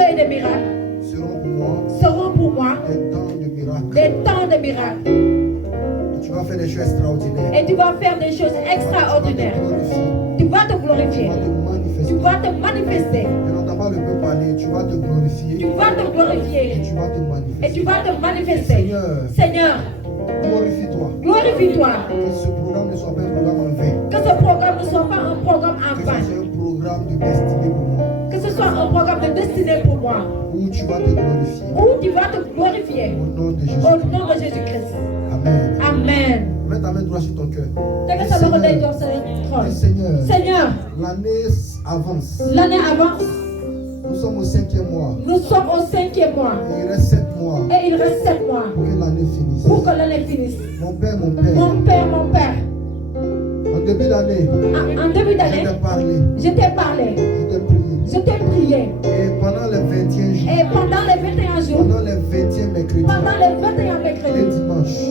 et des miracles seront pour moi des temps de miracles. des temps de miracles. Tu vas faire des choses extraordinaires. Et tu vas faire des choses extraordinaires. Tu vas te glorifier. Tu vas te manifester. Je n'entends pas le peuple parler. Tu vas te glorifier. Tu vas te glorifier. Et tu vas te manifester. Et tu vas te manifester. Seigneur, glorifie-toi. Glorifie-toi. Que ce programme ne soit pas un programme en vain. Que ce programme ne soit pas un programme en Que vain. ce soit un programme de destinée pour moi. Que ce soit un programme de destinée pour moi. Où tu vas te glorifier. Où tu vas te glorifier. Au nom de Jésus. Au nom de Jésus-Christ. Amen. Amen. Mets ta main droite sur ton cœur. Seigneur, Seigneur, l'année avance. L'année avance. Nous sommes au 5e mois. Nous sommes au 5e mois. Et il reste 7 mois. Et il reste 7 mois. Pour que l'année finisse. Pour que l'année finisse. Mon Père, mon Père. Mon Père, mon Père. En début d'année. En début d'année. Je t'ai parlé. Je t'ai parlé. Je t'ai prié. Je t'ai prié. Et pendant les 21 jours. Et pendant les 21 jours. Pendant les 20e mercredis. Pendant les 21 mercredis. Les dimanches.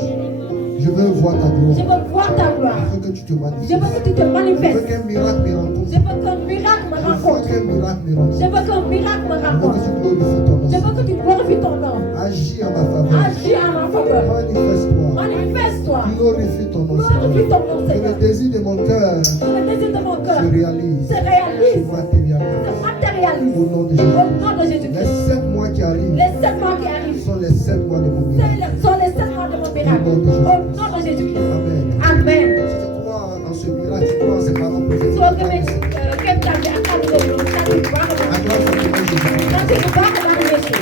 Je veux voir ta gloire. Je veux voir ta gloire. Je veux que tu te manifestes. Je veux que tu te manifestes. Je veux qu'un miracle me rencontre. Je veux qu'un miracle me rencontre. Je veux qu'un miracle me rencontre. Je veux qu'un miracle me rencontre. Je veux que tu glorifies ton nom. Je veux que tu glorifies ton nom. Agis en ma faveur. Agis en ma faveur. Manifeste-toi. Manifeste-toi. Glorifie ton nom. Glorifie ton nom, Que Seigneur. le désir de mon cœur Le désir de mon cœur se réalise. se réalise. Se matérialise. Se matérialise. Au nom de Jésus. Au nom de Jésus-Christ. Les 7 mois qui arrivent. Les 7 mois qui arrivent. Sont les 7 mois de mon miracle. Sont les 7 mois de mon miracle. Au nom de Jésus-Christ. Amen. Amen. Si tu crois en ce miracle, tu crois en ces paroles prophétiques. So que me que también acá lo está dibujando. Acclame son nom, Jésus. Está dibujando la Jésus.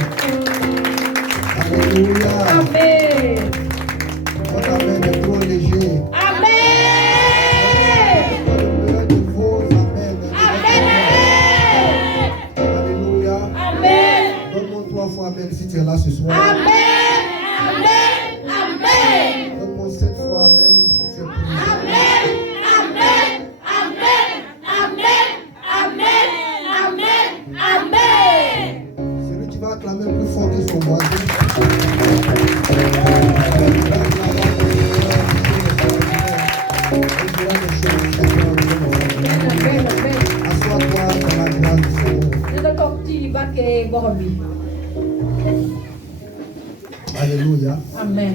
Alléluia. Amen. Votre amen est trop léger. Amen. Le de vos amens. Alléluia. Amen. Donne-moi 3 fois amen si tu es là ce soir. Amen. Amen. Amen. Donne-moi 7 fois amen si tu es présent. Amen. Amen. Amen. Amen. Amen. Amen. Celui qui va acclamer plus fort que son voisin. Assois-toi dans la grâce du Seigneur. Alléluia. Amen.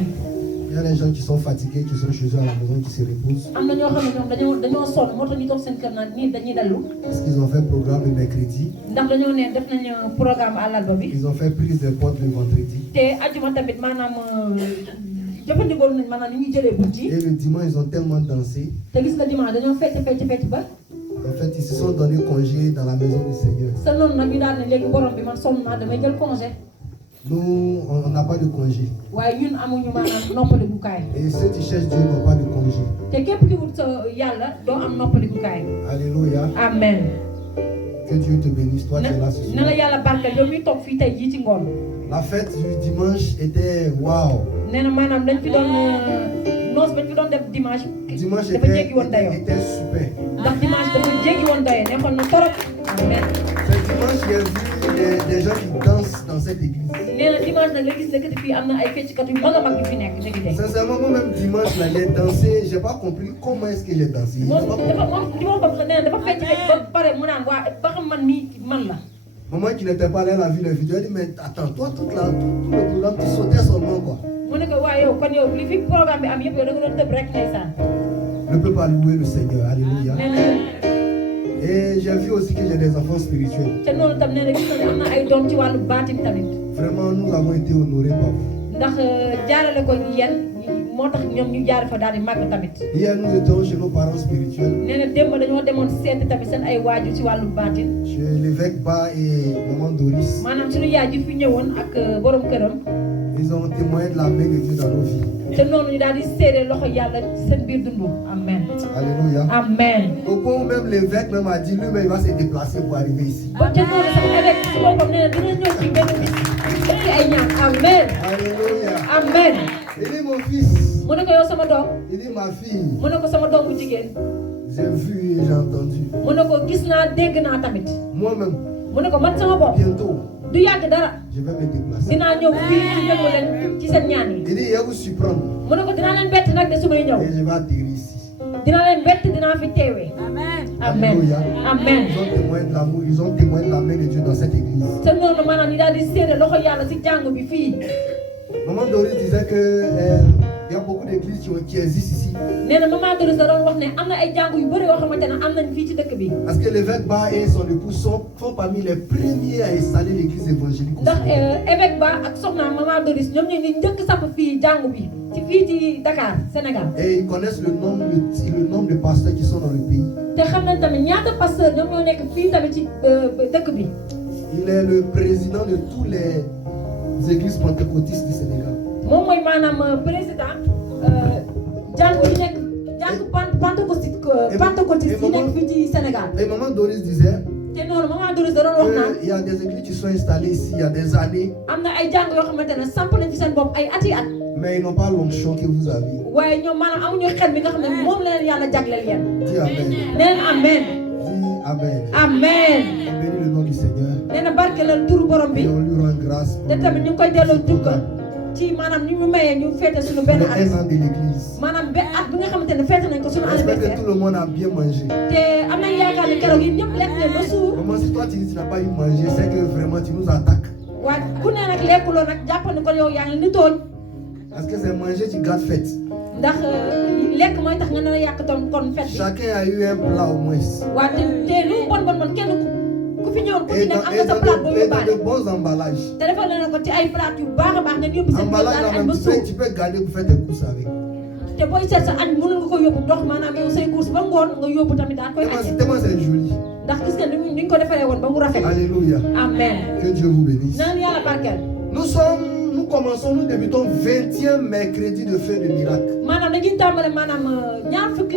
Il y a des gens qui sont fatigués, qui sont chez eux à la maison, qui se reposent. Parce qu'ils ont fait programme le mercredi. Ils ont fait prise de porte le vendredi. Et le dimanche, ils ont tellement dansé. En fait, ils se sont donné congé dans la maison du Seigneur. Nous, on n'a pas de congé. Et ceux qui cherchent Dieu n'ont pas de congé. Alléluia. Amen. Que Dieu te bénisse. Toi, tu es là ce soir. La fête du dimanche était waouh. Dimanche était super. Ce dimanche, j'ai vu des gens qui dansent dans cette église. Sincèrement, moi-même dimanche, là, j'ai dansé. J'ai pas compris comment est-ce que j'ai dansé. Maman qui n'était pas là, elle a vu la vidéo. Elle dit, mais attends, toi, tout le programme, tu sautais seulement quoi. Ne peut pas louer le Seigneur. Alléluia. Et j'ai vu aussi que j'ai des enfants spirituels. Vraiment, nous avons été honorés par vous. Hier, nous étions chez nos parents spirituels. Chez l'évêque Ba et maman Doris. Ils ont témoigné de la main de Dieu dans nos vies. Amen. Alléluia. Amen. Au point où même l'évêque même a dit lui-même il va se déplacer pour arriver ici. Amen. Alléluia. Amen. Il dit mon fils. Il dit ma fille. J'ai vu et j'ai entendu. Moi-même. Bientôt. Je vais me déplacer. Il dit il va vous surprendre. Et je vais atterrir ici. dina leen bett dinaa fi teewee. Amen. Alléluia. Amen. Ils ont témoin de l'amour, ils ont témoin de la main de Dieu dans cette église. te noonu maanaam ñu daal di seede loxo yàlla si jàng bi fii. Maman Doris disait que il y a beaucoup d'églises qui existent ici. nee na maman Doris da doon wax ne am na ay jàng yu bëri yoo xamante ne am nañ fii ci dëkk bi. Parce que l'évêque Ba et son épouse font parmi les premiers à installer l'église évangélique. ndax évêque Ba ak soxna maman Doris ñoom ñoo ngi njëkk samp fii jàng bi ci fii ci Dakar Sénégal. Et ils connaissent le nombre de pasteurs qui sont dans le pays. te xam nañ tamit ñaata pasteur ñoom ñoo nekk fii tamit ci dëkk bi. Il est le président de tous les églises pentecôtistes du Sénégal. moom mooy maanaam président jàngu yi nekk jàngu pentecôtiste yi nekk fii ci Sénégal. Et maman Doris disait te noonu maman Doris da doon wax naan. il y a des églises qui sont installées ici il y a des années. am na ay jàng yoo xamante ne samp nañ fi seen bopp ay ati at. Mais ils n'ont pas l'onction que vous avez. waaye ñoom maanaam amuñu xel mi nga xam ne moom la leen yàlla jagleel yéen. Dis Amen. nee na amen. Dis Amen. amen. On bénit le nom du Seigneur. nee na barkelal turu borom bi. Et on lui rend grâce te tamit ñu ngi koy delloo jukkal ci maanaam ñu mayee ñu féete suñu benn pour at. les 1 an de l'église. maanaam at bi nga xamante ne féete nañ ko suñu J'espère que anniversaire. tout le monde a bien mangé. te am nañ yaakaar ne keroog yi ñëpp lekk leen ba suur. Maman, si toi tu dis que tu n'as pas eu mangé, c'est que vraiment tu nous attaques. waaye ku ne nag lekkuloo nag jàppal ni kon yow yaa ngi ni tooñ. Parce que c'est manger, tu gardes fête. ndax lekk mooy tax nga nar a yàq kon fet bi. Chacun a eu un plat au moins. waaye te lu mu bon kenn ku fi ñëwoon ku Et ci nekk am nga sa plat boo dans yóbbaale. de bons emballages. te defal na ko ci ay plat yu baax a baax ngeen yóbbu seen kër Emballage daal là añ même, ba suur. tu peux garder pour faire tes courses avec. te booy seet sa añ mënul nga ko yóbbu ndox maanaam yow say course ba ngoon nga yóbbu tamit daal koy añee. Tellement c'est joli. ndax gis nga ni ñu ko defaree woon ba mu rafet. Alléluia. amen. Que Dieu vous bénisse. naan yàlla barkeel. Nous débutons 20e mercredi de feu de miracle. maanaam dañuy tàmbale maanaam ñaar fukki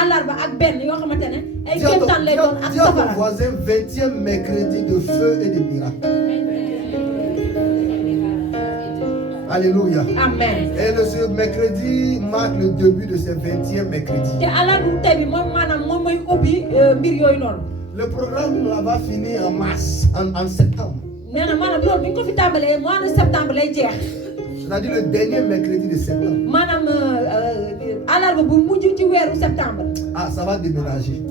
àllarba ak benn yoo xamante ne ay kéemtaan lay doon ak Dis à ton safara. voisin 20e mercredi de feu et de miracle. Alléluia. amen. Et ce mercredi marque le début de ce 20e mercredi. te àllarba tey bi moom maanaam moom mooy ubbi mbir yooyu noonu. Le programme là va finir en mars, en septembre. nee na maanaam loolu bu ñu ko fi tàmbalee mois de septembre lay jeex. C'est-à-dire le dernier mercredi de septembre. maanaam àllarba bu mujj ci weeru septembre. Ah, ça va déménager.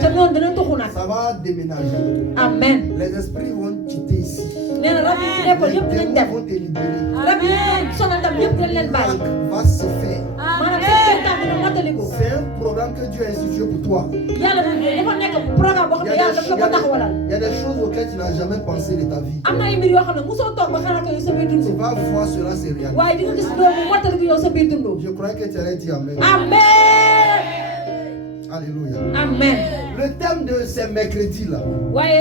te noonu dana toxu nag. Ça va déménager. amen. Les esprits vont quitter ici. nee na rab yi ci nekkoon Les yëpp dinañ démons dem. vont te libérer. rab yi leen sonal tam yëpp dinañ leen bàyyi. Va se faire. maanaam seen kéemtaan dina mottaliku. C'est un programme que Dieu a institué pour toi. yàlla dafa nekk programme boo xam ne yàlla daf la ko taxawalal. Il y a des choses auxquelles tu n'as jamais pensé de ta vie. am na ay mbir yoo xam ne mosoo toog ba xalaat ko yow sa biir Tu dund. vas voir cela, c'est réel. waaye di nga gis loolu mottaliku yow sa biir dund. Je crois que tu allais dire Amen. amen. Alléluia. amen. Le thème de ces mercredis-là, waaye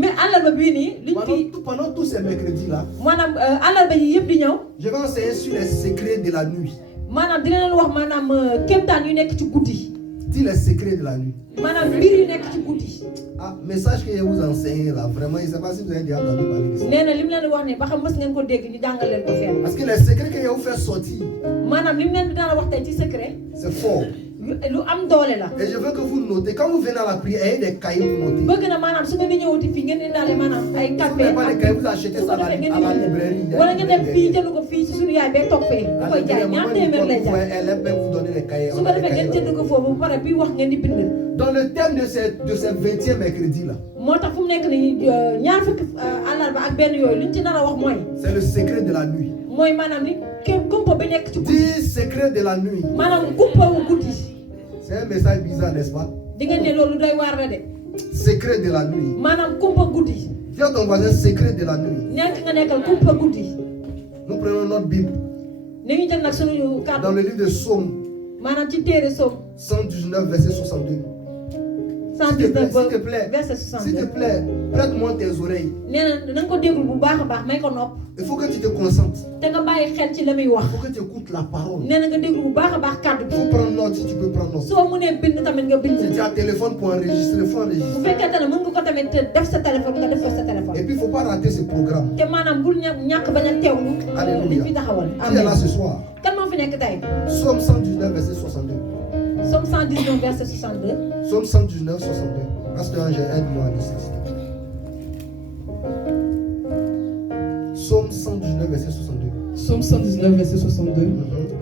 mais àllarba bii nii liñ fi pendant tous ces mercredis-là, maanaam àllarba yi yëpp di ñëw. je vais enseigner sur les secrets de la nuit. maanaam dina leen wax maanaam kéemtaan yu nekk ci guddi. Dis les secrets de la nuit. maanaam mbir yu nekk ci guddi. Ah, message que je vous enseigne là, vraiment, je ne sais pas si vous avez déjà entendu parler de ça. nee na li mu leen di wax ne ba xam mës ngeen ko dégg ñu jàngal leen ko fenn. Parce que les secrets que je vous fais sortir, maanaam li mu leen di daan wax tey ci secret c'est fort. lu am doole la. Et je veux que vous notez, quand vous venez à la prière, ayez des cahiers pour noter. bëgg na maanaam su ngeen di ñëwati fii ngeen di indaale maanaam ay Si vous café n'avez pas les cahiers, vous achetez su ça ko à la defee ngeen di librairie. bind wala ngeen dem fii jënd ko fii ci suñu yaay bee toog fee da koy jaay ñaar téeméer lay jaay Elle peut vous donner les cahiers. su ko defee ngeen jënd ko foofu ba pare bii wax ngeen di bind. Dans le thème de ce 20e mercredi là, moo tax fu mu nekk nii ñaar fukki àllarba ak benn yooyu liñ ci nar a wax mooy c'est le secret de la nuit. mooy maanaam li kumpa bi nekk ci guddi. 10 secrets de la nuit. maanaam kumpa wu guddi. C'est un message bizarre, n'est-ce pas? di nga ne loolu day waar la de. Secret de la nuit. maanaam kumpa guddi. Dis à ton voisin, secret de la nuit. nekk nga nekkal kumpa guddi. Nous prenons notre Bible ni ñu jël nag suñu dans kàddu le livre de Psaume maanaam ci téere Soom 119, verset 62. 119 S'il te plaît, verset s'il te 62. plaît, prête-moi tes oreilles. nee na na nga ko déglu bu baax a baax may ko nopp Il faut que tu te concentres. te nga bàyyi xel ci la muy wax. Il faut que tu écoutes la parole. nee na nga déglu bu baax a baax kàddu Il bi. faut prendre note si tu peux prendre note. soo mënee bind tamit nga bind. Si tu as un téléphone pour enregistrer, il faut bu enregistrer. fekkente ne mën nga ko tamit def sa téléphone nga def ko sa Et téléphone. puis il ne faut pas rater ce programme. te maanaam bul ñàkk bañ a teewlu. Alléluia. li fi taxawal. Qui est là ce soir? kan moo fi nekk tey. Psaume 119, verset 62. Somme 119 verset 62. Psaume 119, 62. Pasteur Angèle, aide-moi à lire ça, s'il te plaît. Psaume 119, verset 62. Psaume 119, verset 62.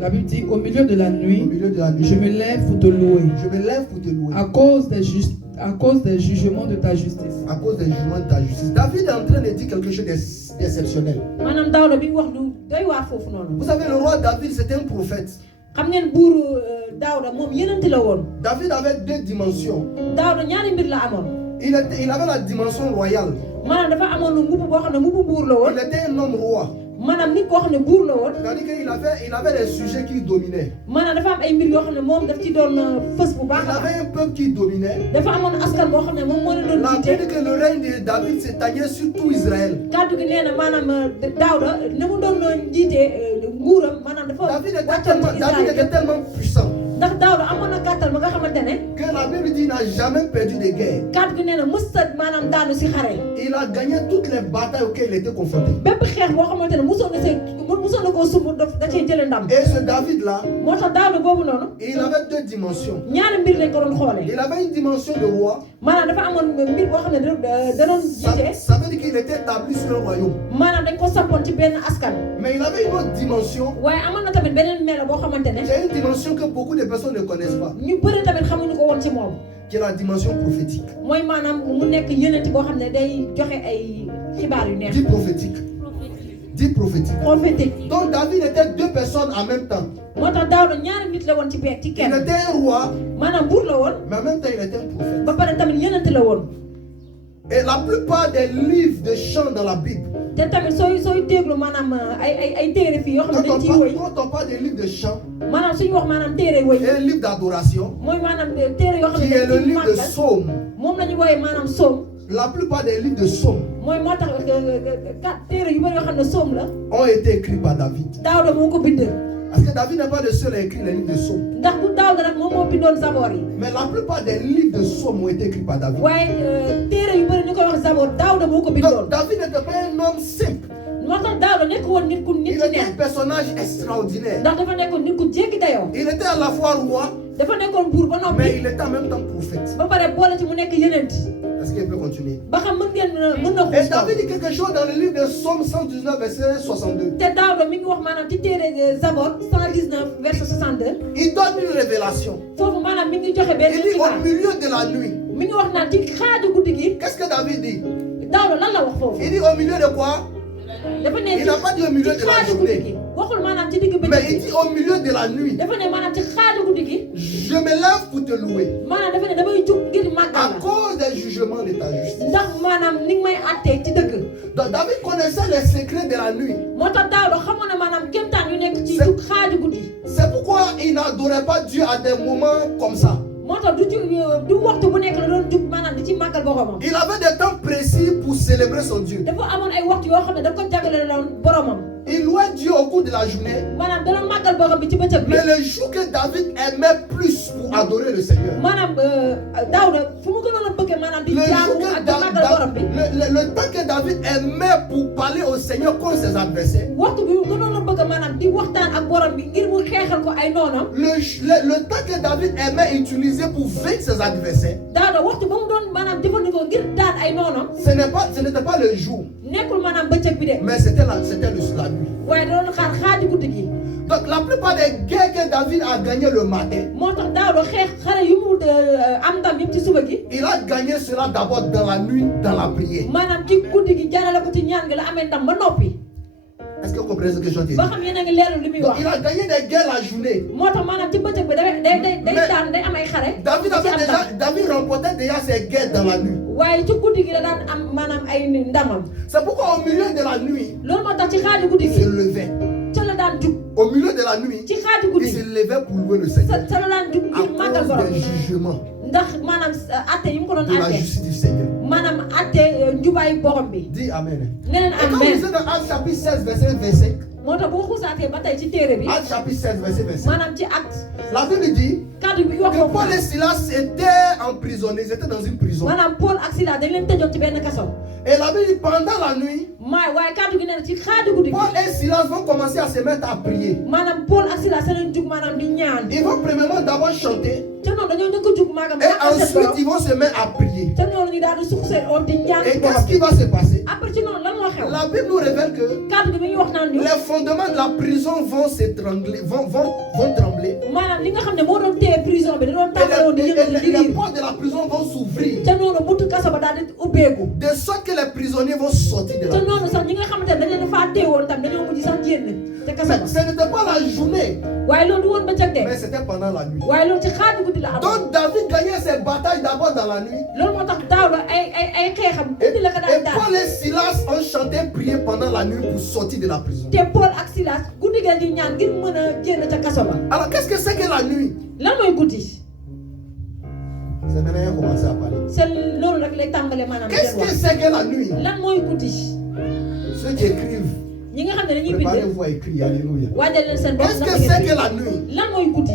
La Bible dit au milieu de la Au nuit, milieu de la nuit, je me lève pour te louer je me lève pour te louer. à cause des jugements de ta justice. À cause des jugements de ta justice. David est en train de dire quelque chose d'exceptionnel. maanaam Daawda bi wax lu doy waar foofu noonu. Vous savez, le roi David, c'était un prophète. xam ngeen buuru Daawda moom yenente la woon. David avait deux dimensions. Daawda ñaari mbir la amoon. Il avait la dimension royale. maanaam dafa amoon mbubb boo xam ne mbubb buur la woon. Il était un homme roi. maanaam nit koo xam ne buur la woon. C'est-à-dire qu'il avait des sujets qui dominaient. maanaam dafa am ay mbir yoo xam ne moom daf ci doon fës bu baax Il a avait baax. un peuple qui dominait. dafa amoon askan boo xam ne moom moo leen doon La Bible jiite. dit que le règne de David s'éteignait sur tout Israël. kàddu gi nee na maanaam Daawda ne mu doon jiite nguuram maanaam dafa David était tellement puissant ndax Daawda amoon na kàttal ba nga xamante ne que la Bible dit qu'il n'a jamais perdu de guerre. kàddu gi nee na mësta maanaam daanu si xare. Il a gagné toutes les batailles auxquelles il était confronté. bépp xeex boo xamante ne mosoon na koo sumb da cee jële ndam. Et ce David-là, moo tax Daawda boobu noonu il avait deux dimensions. ñaari mbir lañ ko doon xoolee. Il avait une dimension de roi. maanaam dafa amoon mbir boo xam ne da doon jiite. Ça veut dire qu'il était établi sur un royaume. maanaam dañ ko sampoon ci benn askan. Mais il avait une autre dimension. waaye amoon na tamit beneen melo boo xamante ne C'est une dimension que beaucoup de personnes ne connaissent pas. ñu bëri tamit xamuñu ko woon ci moom. Qui est la dimension prophétique. mooy maanaam mu nekk yeneen boo xam ne day joxe ay xibaar yu neex. Dit prophétique. Dit prophétique. prophétique. Donc David était deux personnes en même temps. moo tax Daawda ñaari nit la woon ci Il kenn. était un roi, maanaam buur la woon. mais en même temps il était un prophète. ba pare tamit yeneen la woon. Et la plupart des livres de chants dans la Bible, te tamit sooy déglu maanaam ay téere fii yoo xam ne dañ ciy wëy. quand on parle des livres de chants maanaam suñu wax maanaam téere wëy. et un livre d'adoration, mooy maanaam téere yoo xam qui ne est le dañ ciy livre de màggal. Psaume, moom la ñu wooyee maanaam soom. la plupart des livres de Psaume mooy moo tax téere yu bëri yoo xam ne soom la. ont été écrits par David. Daawda moo ko bind. Parce que David n'est pas le seul à écrire les livres de Psaume. ndax bu Daawda nag moom moo bindoon Zaboor yi. Mais la plupart des livres de Psaume ont été écrits par David. waaye téere yu bëri ñu koy wax Zaboor Daawda moo ko bindoon. Donc David n'était pas un homme simple. moo tax Daawda nekk woon nit Il ci était un neex. personnage extraordinaire. ndax dafa nekkoon nit ku jéggi dayoo. Il était à la fois roi, dafa nekkoon buur ba mais noppi. il était en même temps prophète. ba pare boole ci mu nekk yeneen. Est-ce qu'il peut continuer? ba xam mën na Et xuus David dit quelque chose dans le livre de Psaume 119, verset 62. te Daawda mi ngi wax maanaam ci téere Zaboor 119 verset 62. Il donne une révélation. foofu maanaam mi ngi joxe benn Il dit xibaar. au milieu de la nuit. mi ngi wax naan ci xaaju guddi gi. Qu'est-ce que David dit? Daawda lan la wax foofu. Il dit au milieu de quoi? dafa ne Il n'a pas dit au milieu de la xaaju guddi journée. gi. waxul maanaam ci digg Mais bëccëg il gi. dit au milieu de la nuit. dafa ne maanaam ci xaaju guddi gi. Je me lève pour te louer. maanaam dafa ne damay jug ngir À màggal la. cause des jugements de ta justice. ndax maanaam ni nga may àttee ci dëgg. Donc David connaissait les secrets de la nuit. moo tax Daawda xamoon na maanaam kéemtaan yu nekk ci C'est- jug xaaju guddi. C'est pourquoi il n'adorait pas Dieu à des moments comme ça. moo tax du waxtu bu nekk la doon jug maanaam di ci màggal boromam. Il avait des temps précis pour célébrer son Dieu. dafa amoon ay waxtu yoo xam ne da ko jagleel loon boromam. Il louait Dieu au cours de la journée. maanaam da doon màggal borom bi ci bëccëg bi. Mais le jour que David aimait plus pour adorer le Seigneur, maanaam Daawda fu mu gënoon a bëgg maanaam di le jour jaamu que ak di màggal borom bi. le temps que David aimait pour parler au Seigneur contre ses adversaires, waxtu bi mu gënoon a bëgg maanaam di waxtaan ak borom bi ngir mu xeexal ko ay noonam. le temps que David aimait utiliser pour vaincre ses adversaires, Daawda waxtu ba mu doon maanaam jëfandikoo ngir daan ay noonam. ce n'était pas le jour, nekkul maanaam bëccëg bi de. mais c'était la nuit. waaye da doon xaar xaaju guddi gi. Donc la plupart des guerres que David a gagnées le matin, moo tax Daawda xare yu mu am ndam yëpp ci suba gi. il a gagné cela d'abord dans la nuit, dans la prière. maanaam ci guddi gi jaarale ko ci ñaan gi la amee ndam ba noppi. Est-ce que vous comprenez ce que je dis? ba xam yéen a ngi leerlu li muy Donc wax. il a gagné des guerres la journée. moo tax maanaam ci bëccëg bi day daan day am ay xare. David remportait déjà ses guerres dans la nuit. waaye ci guddi gi la daan am maanaam ay ndamam. C'est pourquoi au milieu de la nuit, loolu moo tax ci xaaju guddi il se gi levait. ca la daan jug. Au milieu de la nuit, ci xaaju il guddi se gi levait pour louer le Seigneur. ca la daan jug À ngir màggal cause borom. des jugements ndax maanaam atte yi mu ko doon de la atte. justice du Seigneur. maanaam atte njubaayu borom bi. Dis Amen. ne leen Et quand vous amen. êtes dans Actes chapitre 16, verset 25, moo tax boo xuusaatee ba tey ci téere bi. Actes chapitre 16, verset 25, maanaam ci acte. la Bible dit kaddu bi wax que Paul et foofu. Silas étaient emprisonnés, ils étaient dans une prison. maanaam Paul ak Silas dañ leen tëjoon ci benn kaso. Et la Bible dit pendant la nuit, waaye kaddu gi nee na ci xaaju guddi gi. Paul et Silas vont commencer à se mettre à prier. maanaam Paul ak Silas seen jug maanaam di ñaan. Ils vont premièrement d'abord chanter te noonu dañoo njëkk a jug maanaam. et ensuite ils vont se mettre à prier. te noonu ñu daal di suq seen oom di ñaan. Et qu'est-ce qui va se passer? après ci noonu lan moo xew. La Bible nous révèle que kaddu gi mi ngi wax naan ñu les fondements de la prison vont s'étrangler, vont trembler. maanaam li nga xam ne moo doon téye prison bi da doon tàmbaloon di yëngal di Les riir portes de la prison vont s'ouvrir. te noonu buntu kaso ba daal di ubbeeku De sorte que les prisonniers vont sortir de la te prison. noonu sax ñi nga xamante ne dañ leen faa téewoon tam dañoo mujj sax génn te kaso Mais ba ce n'était pas la journée, waaye loolu du woon bëccëg de mais c'était pendant la nuit. waaye loolu ci xaaju guddi la am Donc David gagnait ses batailles d'abord dans la nuit. loolu moo tax daaw la ay xeexam Et, guddi la ko et daan Paul daan et Silas ont chanté, prié pendant la nuit pour sortir de la prison. te Paul ak Silas guddi ga di ñaan ngir mën a génn ca kaso ba Alors qu'est-ce que c'est que la nuit? lan mooy guddi C'est maintenant qu'il a commencé à parler. c'est loolu rek lay tàmbalee maanaam di Qu'est-ce leen que wax c'est que la nuit? lan mooy guddi Ceux qui écrivent, ñi nga xam ne dañuy bind préparez-vous à écrire. Alléluia. waajal leen seen bopp Qu'est-ce ndax que c'est ngeen que la nuit? lan mooy guddi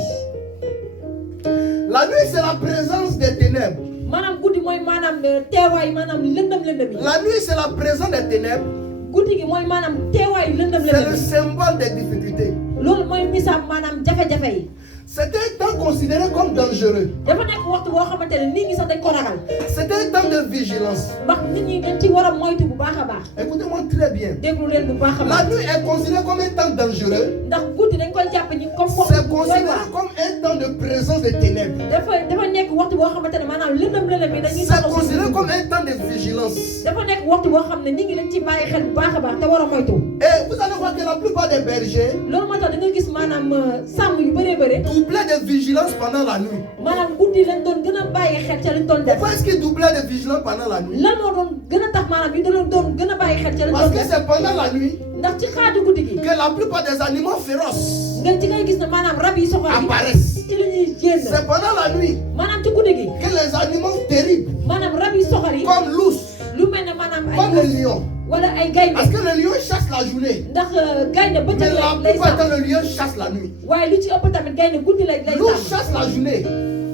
La nuit, c'est la présence des ténèbres. maanaam guddi mooy maanaam teewaay maanaam lëndëm lëndëm yi La nuit, c'est la présence des ténèbres. guddi gi mooy maanaam teewaayu lëndëm C'est lëndëm le yi symbole des difficultés. loolu mooy misaal maanaam jafe-jafe yi C'était un temps considéré comme dangereux. dafa nekk waxtu boo xamante ne nit ñi sax dañ ko ragal C'était un temps de vigilance. ndax nit ñi dañ ci war a moytu bu baax a baax Écoutez-moi très bien. déglu leen bu baax a La baax nuit est considérée comme un temps dangereux. ndax guddi dañ koy jàpp ñi comme C'est waxtu bu doy considéré waar comme un temps de présence des ténèbres. dafa nekk waxtu boo xamante ne maanaam lëndëm lëndëm yi dañuy C'est taxaw si considéré guddi. comme un temps de vigilance. dafa nekk waxtu boo xam ne nit ñi dañ ci bàyyi xel bu baax a baax te war a moytu Et vous allez voir que la plupart des bergers loolu moo tax da nga gis maanaam sàmm yu bëree bëri doublaient de vigilance pendant la nuit. maanaam guddi lañ doon gën a bàyyi xel ca lañ doon def Pourquoi est-ce qu'ils doublaient de vigilance pendant la nuit? lan moo doon gën a tax maanaam yi doon gën a bàyyi xel ca lañ Parce doon que def c'est pendant la nuit ndax ci xaaju guddi gi que la plupart des animaux féroces nga ci ngay gis ne maanaam rab yi soxor yi apparaissent. ci la ñuy génn C'est pendant la nuit maanaam ci guddi gi que les animaux terribles, maanaam rab yi soxor yi comme l'ours, lu mel ne maanaam comme le ay lion. wala ay gaynde Parce que le lion chasse la journée. ndax gaynde Mais bëccëg la lay plupart du sàmm temps, le lion chasse la nuit. waaye lu ci ëpp tamit gaynde guddi lay L'ours sàmm chasse la journée.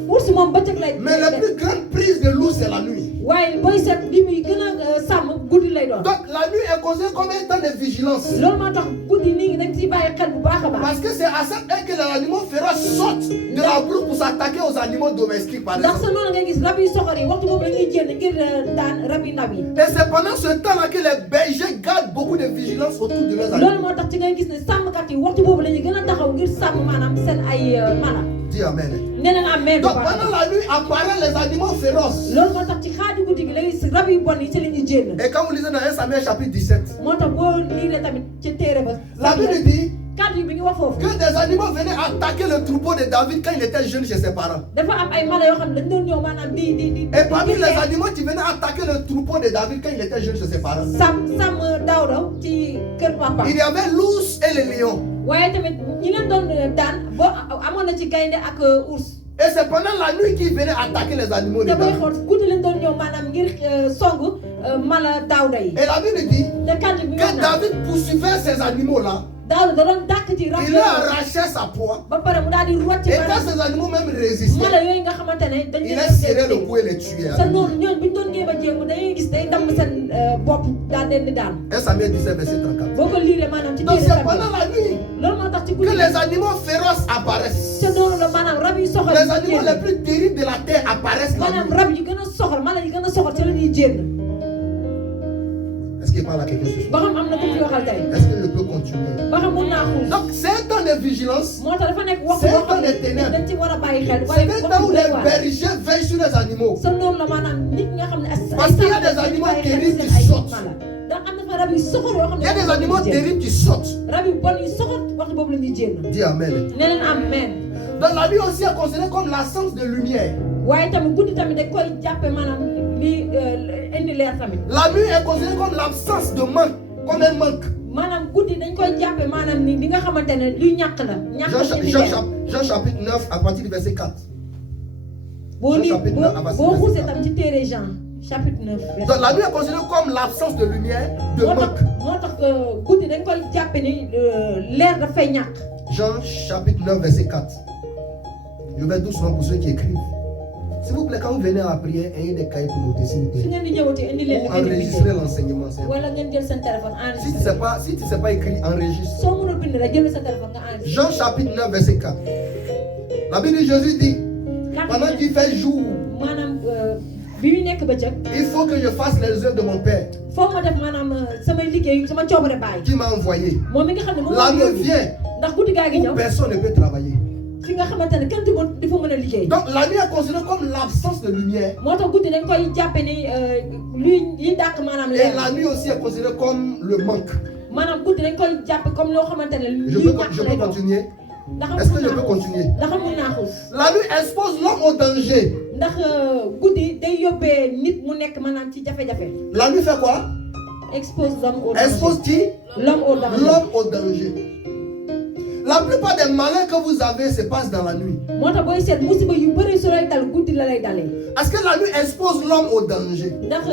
ours moom bëccëg lay Mais la plus grande prise de l'ours, c'est la nuit. waaye booy seet li muy gën a sàmm guddi lay doon Donc la nuit est considérée comme un temps de vigilance. loolu moo tax guddi nit ñi dañ ciy bàyyi xel bu baax a baax Parce que c'est à cette heure que les animaux féroces sortent de la brousse pour s'attaquer aux animaux domestiques, par ndax exemple. sa noonu ngay gis rab yi soxor yi waxtu boobu la ñuy génn ngir daan rab yi ndaw yi Et c'est pendant ce temps-là que les bergers gardent beaucoup de vigilance autour de leurs loolu animaux. moo tax ci ngay gis ne sàmmkat yi waxtu boobu la ñuy gën a taxaw ngir sàmm maanaam seen ay mala Dis Amen. nee nañ am meen bu Donc baax pendant la nuit apparaissent les animaux féroces. loolu moo tax ci xaaju guddi gi la gis rab yu bon yi ci la ñuy génn Et quand vous lisez dans 1 Samuel chapitre 17, moo tax boo liiree tamit ci téere ba la Bible dit kàddu yi bi ngi wax foofu que des animaux venaient attaquer le troupeau de David quand il était jeune chez ses parents. dafa am ay mala yoo xam ne dañ doon ñëw maanaam di Et parmi les animaux qui venaient attaquer le troupeau de David quand il était jeune chez ses parents, sàmm Daawda ci kër papa il y avait l'ours et le lion. waaye tamit ñi leen doon daan boo amoon na ci gaynde ak ours Et c'est pendant la nuit qu'ils venaient attaquer les animaux de te booy David. xool guddi leen doon ñëw maanaam ngir song mala Daawda yi Et la Bible dit te kàddu bi que wax na David poursuivait ces animaux-là. Daawda da doon dàkk ci rab Il leur arrachait sa proie. ba pare mu daal di rocc Et quand maanaam ces animaux même mala résistaient, yooyu nga xamante ne dañ il leen les serrait le cou et les tuait. sa noonu ñooñu bu ñu doon jéem a jéem dañuy gis day damm seen bopp daal leen di daan 1 Samuel 17, verset 34. boo ko liiree maanaam ci Donc téere c'est rab pendant yi la nuit loolu moo tax ci que guddi les animaux féroces apparaissent. te noonu la maanaam rab yi soxor Les yi animaux génn. les plus terribles de la terre apparaissent la maanaam nuit. rab yi gën a soxor mala yi gën a soxor ci la ñuy jénn Est-ce qu'il parle à quelqu'un ce ba soir? xam am na ku fi waxal tey Est-ce que je peux continuer? ba xam mun naa xuus Donc c'est un temps de vigilance. moo tax dafa nekk waxtu C'est boo un xam temps de ténèbres. ne dañ ci war a bàyyi xel C'est waaye un temps waxtu où bu les doy waar bergers veillent sur les animaux. sa noonu la maanaam nit nga xam ne Parce qu'il y a des animaux terribles qui sortent. ndax am na fa rab yu soxor yoo xam Il ne y a des animaux terribles qui sortent. rab yu bon yu soxor waxtu boobu la ñuy jénn Dis Amen. nee leen amen Donc la nuit aussi est considérée comme l'absence de lumière. waaye tamit guddi tamit dañ koy jàppe maanaam li indi leer tamit La nuit est considérée comme l'absence de manque, comme un manque. maanaam guddi dañ koy jàppe maanaam ni li nga xamante ne luy ñàkk la ñàkk indi leer Jean chapitre 9 à partir du verset 4. boo nii chapitre 9 à partir du boo verset xuusee tam ci téere Jean chapitre 9 Donc la nuit est considérée comme l'absence de lumière, de moo tax manque. moo tax guddi dañ koy jàppe ni leer dafay ñàkk Jean chapitre 9 verset 4. Je vais doucement pour ceux qui écrivent. S'il vous plaît, quand vous venez à la prière, ayez des cahiers pour noter, s'il vous su plaît. ngeen di ñëwatee indi leen Ou li ngeen di enregistrer bindee l'enseignement. s'il vous plaît. wala ngeen jël seen téléphone Si tu enregistré ne sais pas écrire, enregistre. soo mënul bind rek jël sa téléphone nga enregistré Jean chapitre 9 verset 4. La Bible dit, Jésus dit, pendant qu'il fait jour, maanaam bi ñu nekk bëccëg il faut que je fasse les œuvres de mon Père. foo ma def maanaam samay liggéey liggéey sama coobare baay. qui m'a envoyé. moom mi nga xam ne moom La moo nuit yónni. vient ndax guddi gaa gi où ñëw. personne ne peut travailler. fi nga xamante ne kenn du fa mën a liggéey. Donc la nuit est considérée comme l'absence de lumière. moo tax guddi dañ koy jàppe ni luy dàq maanaam Et leer. la nuit aussi est considérée comme le manque. maanaam guddi dañ koy jàppe comme loo xamante ne Je luy peux ñàkk lay doon. continuer. ndax Est-ce que je peux continuer? ndax mun naa xuus. La nuit expose l'homme au danger. ndax guddi day yóbbee nit mu nekk maanaam ci jafe-jafe. La nuit fait quoi? Expose l'homme au danger. Expose qui? L'homme au danger. L'homme au danger. La plupart des malheurs que vous avez se passent dans la nuit. moo tax booy seet musiba yu bëri su lay dal guddi la lay dalee. Est-ce que la nuit expose l'homme au danger? ndax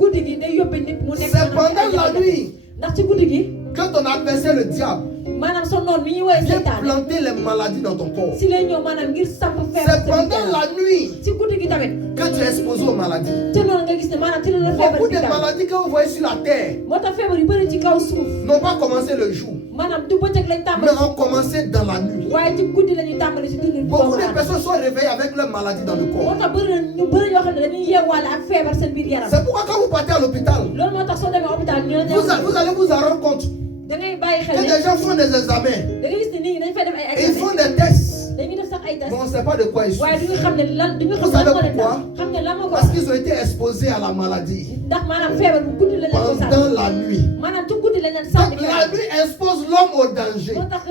guddi gi day yóbbee nit mu nekk. C'est pendant la nuit ndax ci guddi gi. que ton adversaire, le diable, maanaam sa noon mi ñuy woowee vient seytaane. planter les maladies dans ton corps. si lay ñëw maanaam ngir samp feebar. C'est pendant la nuit ci guddi gi tamit. que tu es exposé aux maladies. te noonu nga gis ne maanaam ci la la feebar Beaucoup di de dal. maladies que vous voyez sur la terre moo tax feebar yu bëri ci kaw suuf. n'ont pas commencé le jour, maanaam du bëccëg lañ mais tàmbali. ont commencé dans la nuit. waaye ci guddi la ñuy tàmbali ci dundu Beaucoup doomu de aadama. personnes sont réveillées avec leurs maladies dans le moo corps. tax bëri na ñu bëri yoo xam ne dañuy yeewaale ak feebar seen biir yaram. C'est pourquoi quand vous partez à l'hôpital, loolu moo tax soo demee hôpital ñu la vous allez vous en rendre compte da ngay bàyyi que xel ne des gens font des examens, da ngay gis ne nit ñi dañ fay def ay et ils examen font des tests, dañuy def sax ay test mais on ne sait pas de quoi ils waaye souffrent. du ñu xam ne lan du ñu xam Vous lan savez moo leen pourquoi? dal xam nga lan moo ko Parce wax qu'ils ont été exposés à la maladie ndax maanaam feebar bu guddi la leen ko pendant sànni la nuit. maanaam ci guddi la leen sànni Donc la nuit expose l'homme au danger. moo tax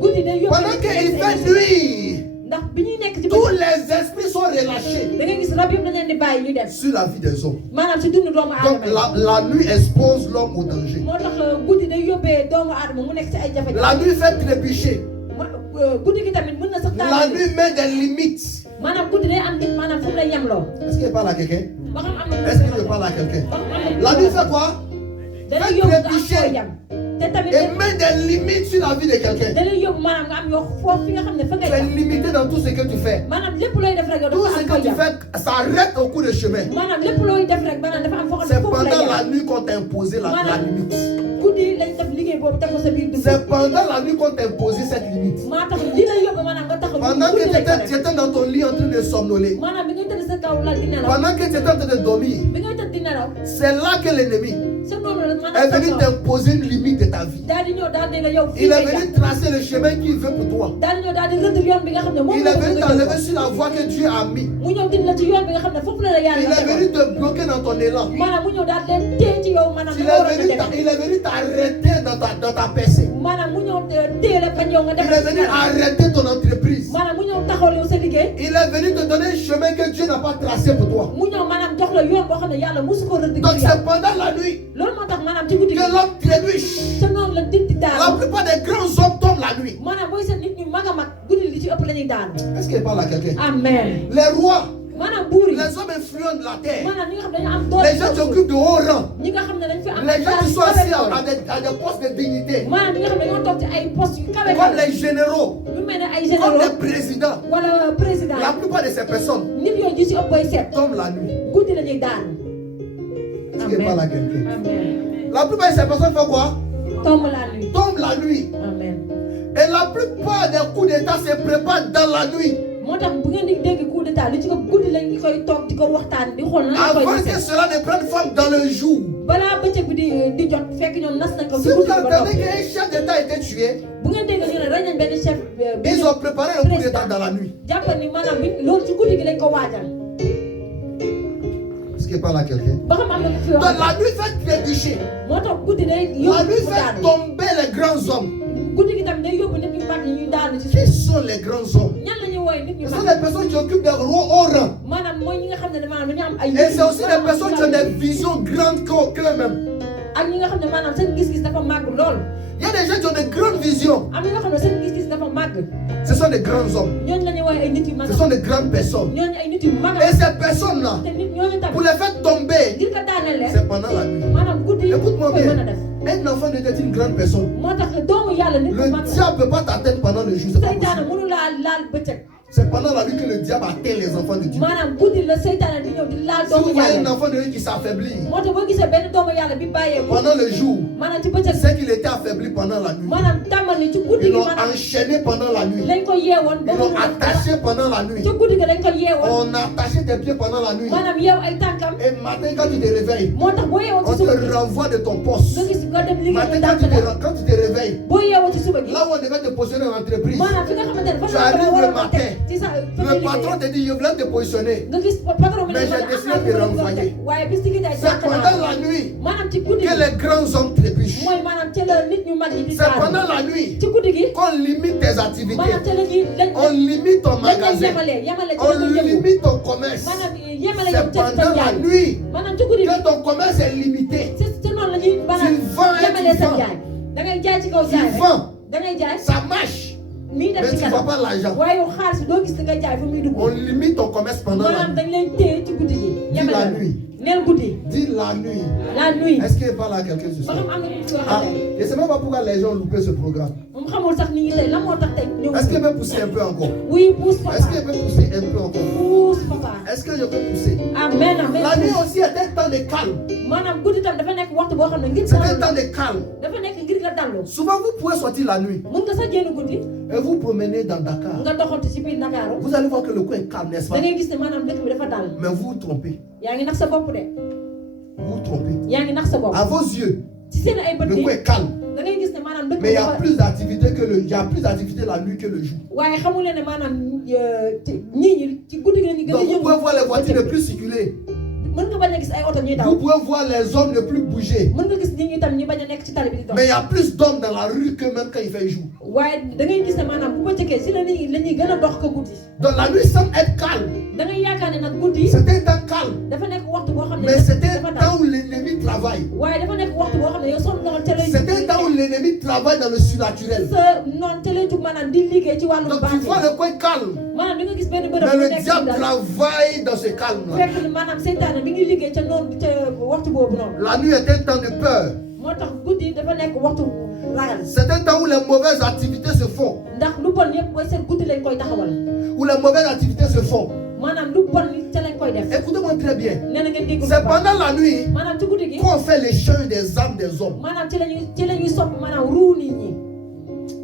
guddi day yóbbu Pendant qu'il fait nuit, ndax bi ñuy nekk ci tous bëccëg les esprits sont relâchés da ngay gis rab yëpp dañ leen di bàyyi ñu dem sur la vie des hommes. maanaam ci dundu doomu Donc aadama yi la nuit expose l'homme au danger. moo tax guddi day yóbbee doomu aadama mu nekk ci ay jafe-jafe La nuit fait trébucher. guddi gi tamit mën na sax La taal nuit met des limites. maanaam guddi day am nit maanaam fu mu lay yemloo Est-ce qu'il parle à quelqu'un? ba xam am na Est-ce que je parle à quelqu'un? La nuit fait quoi? dalay yóbbu nga am foo yem te tamit Et met des limites sur la vie de quelqu'un. dalay yóbbu maanaam nga am yoo foofu fi nga xam ne fa Tu ngay es yem limité dans tout ce que tu fais. maanaam lépp looy def rek yow Tout dafa ce am que foo tu yem fais s'arrête au cours de chemin. maanaam lépp looy def rek maanaam dafa am foo xam C'est ne foofu lay pendant la yem nuit qu'on t'a imposé la limite. guddi lañ def liggéey boobu teg ko sa biir dund C'est pendant la nuit qu'on t'a imposé cette limite. maa tax li lay yóbbu maanaam nga taxaw Pendant que guddi lañ ko tu def étais dans ton lit en train de somnoler. maanaam bi ngay tëdd sa kaw lal di nelaw Pendant que tu étais en train de dormir. bi ngay tëdd di nelaw C'est là que l'ennemi sa noonu la est maanaam venu t'imposer une limite de ta vie. daal di ñëw daal di la yow fii Il est ngay venu jàpp tracer le chemin qu'il veut pour toi. daal di ñëw daal di rëdd yoon bi nga xam ne moom Il la est venu bëgg a t'enlever jël sur la voie que Dieu a mis. mu ñëw dindi la ci yoon bi nga xam ne foofu la la Il yàlla est venu te bloquer dans ton élan. maanaam mu ñëw daal di leen téye ci yow maanaam Il nga war a est venu demee il est venu t'arrêter dans ta percée. maanaam mu ñëw téye la bañ yow nga Il dem est venu arrêter ton entreprise. maanaam mu ñëw taxawal yow sa liggéey Il est venu te donner un chemin que Dieu n'a pas tracé pour toi. mu ñëw maanaam jox la yoon boo xam ne yàlla mosu ko rëdd Donc ci yow c'est pendant la nuit loolu moo tax maanaam ci guddi que gi l'homme trébuche. te noonu la nit di La daanu plupart des grands hommes tombent la nuit. maanaam booy seet nit ñu mag a mag guddi li ci ëpp la ñuy daanu Est-ce qu'il parle à quelqu'un? amen Les rois, maanaam buur yi les hommes influents de la terre, maanaam ñi nga xam ne dañu am doole les gens qui occupent de hauts rangs, ñi nga xam ne dañ fi am les gens qui sont place assis kawe à des postes de dignité, maanaam ñi nga xam ne dañoo toog ci ay postes yu kawe comme kawe les généraux, ñu mel ne ay comme généraux les présidents. wala président La plupart de ces personnes nit yooyu ji si ëpp booy seet tombent la nuit. guddi la ñuy daanu Est-ce qu'il parle à quelqu'un? amen La plupart de ces personnes font quoi? tombe la nuit Tombent la nuit. amen Et la plupart des coups d'État se préparent dans la nuit. moo tax bu ngeen di dégg coup d'état li ci ko guddi lañ koy toog di ko waxtaan di xool nan la koy Avant que gisee cela ne prenne forme dans le jour. balaa bëccëg bi di jot fekk ñoom nas nañ ko Si ci vous guddi ba entendez toog qu'un chef d'État a été tué, bu ngeen dégg ñu ne rey nañ benn chef ils ont préparé le coup d'État dans la nuit. jàppal ni maanaam bi loolu ci guddi gi lañ ko waajal Est-ce qu'il parle à quelqu'un? ba xam am na ko fi Donc wax la nuit fait trébucher. moo tax guddi day La yóbbu nuit mu fait daanu tomber les grands hommes. guddi gi tamit day yóbbu nit ñu mag ñi ñuy daanu ci Qui suuf sont les grands hommes? ñan la ñuy wooye nit ñu Ce sont mag des personnes qui occupent des hauts rangs. maanaam mooy ñi nga xam ne maanaam dañu am ay Et c'est aussi des personnes qui ont des visions grandes qu'eux-mêmes. ak ñi nga xam ne maanaam seen gis-gis dafa màgg lool Il y a des gens qui ont de grandes visions. am na ñoo xam ne seen gis-gis dafa màgg Ce sont des grands hommes. ñooñu la ñuy wooye ay nit yu mag Ce sont des grandes personnes. ñooñu ay nit yu mag Et ces personnes-là, te nit ñooñu pour tamit les faire tomber, ngir ko daaneel leen c'est pendant la nuit. maanaam guddi Écoute-moi koy mën a bien. def Un enfant était une grande personne. moo tax doomu yàlla nit ku Le mag diable ne peut pas t'atteindre pendant le jour. C'est pas seytaane possible. mënu laal bëccëg C'est C'est pendant la nuit que le diable atteint les enfants de Dieu. maanaam guddi la seytaane di ñëw di laal Si vous doomu voyez un yàlla enfant de Dieu qui s'affaiblit moo tax boo gisee benn doomu yàlla bi bàyyeeku pendant le jour, maanaam ci bëccëg c'est qu'il était affaibli pendant la nuit. maanaam tàmbal ni ci guddi Ils gi l'ont maanaam enchaîné pendant la nuit. lañ ko yeewoon ba Ils mu l'ont attaché pendant la nuit. ci guddi gi lañ ko yeewoon On a attaché tes pieds pendant la nuit. maanaam yeew ay tànkam Et matin, quand tu te réveilles, moo tax boo yeewoo on ci suba te gi renvoie de ton poste. nga gis nga dem liggéey Matin, dànk la quand tu te réveilles, boo yeewoo ci suba gi là où on devait te positionner en entreprise, maanaam fi nga xamante ne fa Tu nga arrives war le a matin. teg ci sa fa le patron te dit, je voulais te positionner. nga gis patron bi Mais j'ai décidé de renvoyer. waaye bis di gi day C'est pendant la nuit maanaam ci guddi que gi les grands hommes trébuchent. mooy maanaam ci la nit ñu mag yi di C'est pendant la nuit ci guddi gi qu'on limite tes activités. maanaam ci la ñuy lañ On limite ton lañ lay magasin. yemale ci On la nga jëm limite ton commerce. maanaam yemale C'est yow ca pendant la njaay nuit maanaam ci guddi gi que ton commerce est limité. ci noonu la ñuy maanaam Tu vends et yemale tu sa vends. njaay da ngay jaay ci kaw Tu jaay rek vends, da ngay jaay ça marche, mii def mais ci tu ne vois kanam pas l'argent. waaye yow xaalis bi doo gis da ngay jaay fu muy dugg On limite ton commerce pendant la maanaam nuit. dañ lay téye ci guddi gi Dis yemale la la nuit. neel guddi Dis la nuit. la nuit Est-ce qu'il parle à quelqu'un ce ba soir? xam am na ñu ko Ah, xam je ne sais même pas pourquoi les gens ont loupé ce programme. moom xamul sax ni ñi tey lan moo tax tey ñëw Est-ce qu'il peut pousser un peu encore? oui pousse papa Est-ce qu'il peut pousser un peu encore? pousse papa Est-ce que je peux pousser? amen amen La nuit aussi est un temps de calme. maanaam guddi tam dafa nekk waxtu boo xam ne ngir C'est un dallu temps de calme. dafa nekk ngir nga dallu Souvent, vous pouvez sortir la nuit mun nga sax génn guddi et vous promener dans Dakar. nga doxantu ci biir Ndakaaru Vous allez voir que le coin est calme, n'est-ce da pas? ngay gis ne maanaam dëkk bi dafa dal Mais vous vous trompez. yaa ngi nax sa bopp de Vous vous trompez. yaa ngi nax sa bopp À vos yeux, ci seen ay bët le yi coin est calme. da ngay gis ne maanaam dëkk Mais bi il y a dafa plus d'activité que il y a plus d'activité la nuit que le jour. waaye xamu leen ne maanaam ñii ñi ci guddi gi la ñu gën a Donc vous yëngu pouvez voir les voitures ne plus circuler. mën nga bañ a gis ay oto ñuy daw Vous pouvez voir les hommes ne plus bouger. mën nga gis nit ñi tam ñu bañ a nekk ci tali bi di dox Mais il y a plus d'hommes dans la rue que même quand il fait jour. waaye da ngay gis ne maanaam bu bëccëgee si la nit ñi la ñuy gën a dox ko guddi Donc la nuit semble être calme. da ngay yaakaar ne nag guddi C'est un temps calme. dafa nekk waxtu boo xam ne Mais c'est un dafa dal temps où l'ennemi travaille. waaye dafa nekk waxtu boo xam ne yow sonn nga ca lay C'est un temps où l'ennemi travaille dans le surnaturel. sa noonu ca lay jug maanaam di liggéey ci wàllu Donc tu vois baatin le coin calme. maanaam di nga gis benn Mais bërëb bu le nekk ci diable dal travaille dans ce calme-là. fekk ni maanaam seytaane mi ngi liggéey ca noonu ca waxtu boobu noonu La nuit est un temps de peur. moo tax guddi dafa nekk waxtu ragal C'est un temps où les mauvaises activités se font. ndax lu bon yëpp mooy seen guddi lañ koy taxawal Où les mauvaises activités se font. maanaam lu bon ni ca lañ koy def Écoutez-moi très bien. nee na ngeen dégg C'est pendant la nuit maanaam ci guddi gi qu'on fait l'échange des âmes des hommes. maanaam ci la ñuy soppi maanaam ruu nit ñi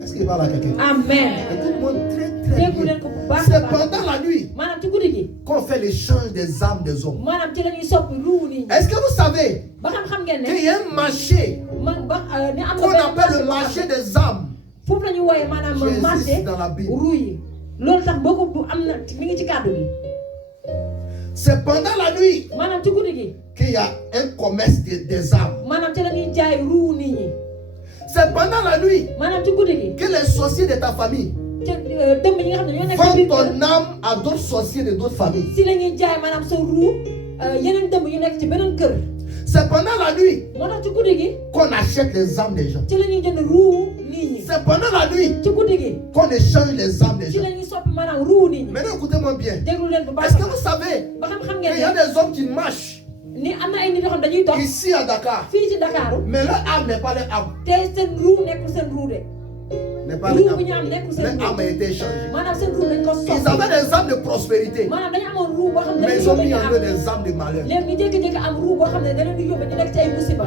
Est-ce qu'il parle à quelqu'un? amen Écoute-moi très très déggu bien. leen ko bu baax a C'est baax pendant la nuit maanaam ci guddi gi qu'on fait l'échange des âmes des hommes. maanaam ci la ñuy soppi ruu nit ñi Est-ce que vous savez ba xam ngeen ne qu'il y a un marché ni am qu'on na appelle le marché des âmes foofu la ñuy wooyee maanaam qui marché existe dans la Bible? ruu yi loolu tax boo ko bu am na mi ngi ci kàddu gi C'est pendant la nuit maanaam ci guddi gi qu'il y a un commerce des âmes. maanaam ci la ñuy jaay ruu nit ñi C'est pendant la nuit maanaam ci guddi gi que les sorciers de ta famille ci dëmb yi nga xam ne ñoo nekk ci vendent biir kër ton âme à d'autres sorciers de d'autres familles. si la ñuy jaay maanaam sa ruu yeneen dëmb yu nekk ci beneen kër C'est pendant la nuit moo tax ci guddi gi qu'on achète les âmes des gens. ci la ñuy jënd ruu nit ñi C'est pendant la nuit ci guddi gi qu'on échange les âmes des ci gens. la ñuy soppi maanaam ruu nit ñi Maintenant, écoutez-moi bien. déglu leen bu baax Est-ce que vous savez ba xam qu'il ngeen y a ne des hommes qui marchent ni am na ay nit yoo xam dañuy dox ici à Dakar, fii ci Dakar mais leur âme n'est pas leur âme. te seen ruu nekkul seen ruu de N'est pas leur ruu bu ñu âme. am nekkul Leur seen âme ruu a été échangée. maanaam seen ruu dañ ko Ils soppi avaient des âmes de prospérité, maanaam dañu amoon ruu boo xam ne mais dañu ils ont yóbbu mis ñu en eux am des âmes de malheur. léegi ñu jékki-jékki am ruu boo xam ne da leen di yóbbu ñu nekk ci ay musiba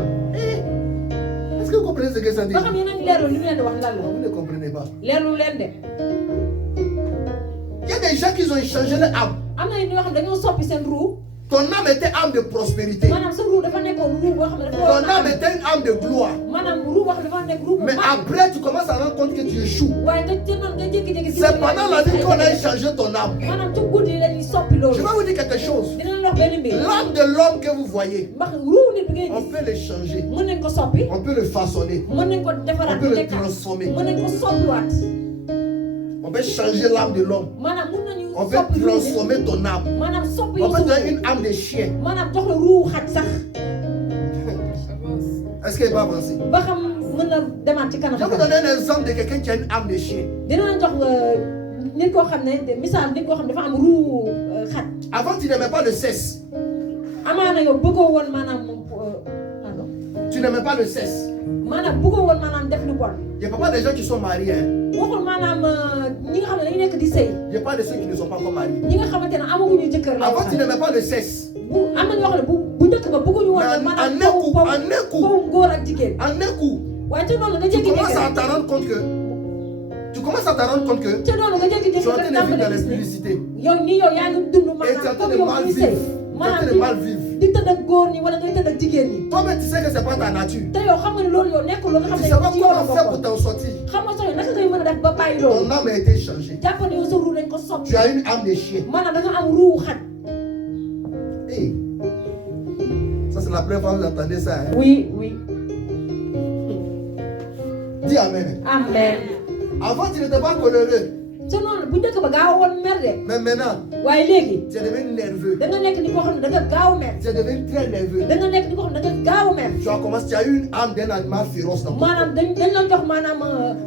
Est-ce que vous comprenez ce que ça dit? ba xam yeneen leerlu li mu leen di wax lan la Vous ne comprenez pas. leerlu leen de Il y a des gens qui ont échangé leur âme. am na ñoo xam dañoo soppi seen ruu Ton âme était âme de prospérité. maanaam sa ruu dafa nekkoon ruu boo xam ne dafa Ton waroon a âme am était une âme de gloire. maanaam ruu boo xam ne dafa nekk ruu bu Mais mag après, tu commences à rendre compte que tu échoues. waaye nga jëndoon nga jékki-jékki C'est pendant la nuit qu'on a échangé ton âme. maanaam ci guddi la ñuy soppi Je loolu vais vous dire quelque chose. dina leen wax benn mbir L'âme de l'homme que vous voyez, ndax ruu nit bi ngay on gis peut l'échanger. mën nañ ko soppi On peut le façonner. mën nañ ko defaraat On peut le nekkaat transformer. mën nañ ko soppiwaat On peut changer l'âme de l'homme. maanaam mën nañu On peut soppi ruu nit transformer ton âme. maanaam soppi On yow peut sa donner ruu une âme de chien. maanaam jox la ruu xaj sax Est-ce qu'il va avancer? ba xam mën na demaat ci kanam Je vais vous donner un exemple de quelqu'un qui a une âme de chien. dina la jox nit koo xam ne misaal nit koo xam ne dafa am ruu xaj Avant, tu n'aimais pas le sexe. amaana yow bëggoo woon maanaam pardon Tu tu n'aimes pas le sexe. maanaam bëggoo woon maanaam def lu bon. Il n'y a pas des gens qui sont mariés. Hein. waxul maanaam ñi nga xam ne dañu nekk di sëy. Il n'y a pas de ceux qui ne sont pas encore mariés. ñi nga xamante ne amaguñu jëkkër la. Avant, tu n'aimais pas le sexe. bu am na ñoo xam ne bu njëkk ba bëgguñu woon maanaam foofu góor ak jigéen. En un coup, waaye te noonu nga tu jékki-jékki commences à t'en rendre compte que tu commences à t'en rendre compte que te noonu nga tu es jékki-jékki en train rek de vivre dans tàmbali gis l'explicité. yow nii yow yaa ngi dund Et tu es en maanaam train comme de yow mal ñuy vivre. sëy Tu es en train de mal vivre. di tëdd ak góor ñi wala ngay tëdd ak jigéen ñi. Toi-même, tu sais que ce n'est pas ta nature. te yow xam nga ne loolu yow nekkul lu nga Tu xam ne ne sais pas ci yow la comment faire pour bokk. t'en sortir. xam nga sooy naka ngay mën a def ba bàyyi loolu. Ton âme a été changée. jàpp ne yow sa ruu dañ ko soppi. Tu as une âme de chien. maanaam da nga am ruu xaj. Hey. Ça, c'est la première fois que vous entendez ça. Hein? oui oui. Dis Amen. amen. Avant, tu n'étais pas coloreux. te noonu bu njëkk ba gaaw woon mer de. Mais maintenant, waaye léegi. tu es devenu nerveux. da nga nekk ni koo xam ne da nga gaaw mer. Tu es devenu très nerveux. da nga nekk ni koo xam ne da nga gaaw mer. Tu as eu une âme d'un animal féroce dans ton corps. maanaam dañ la jox maanaam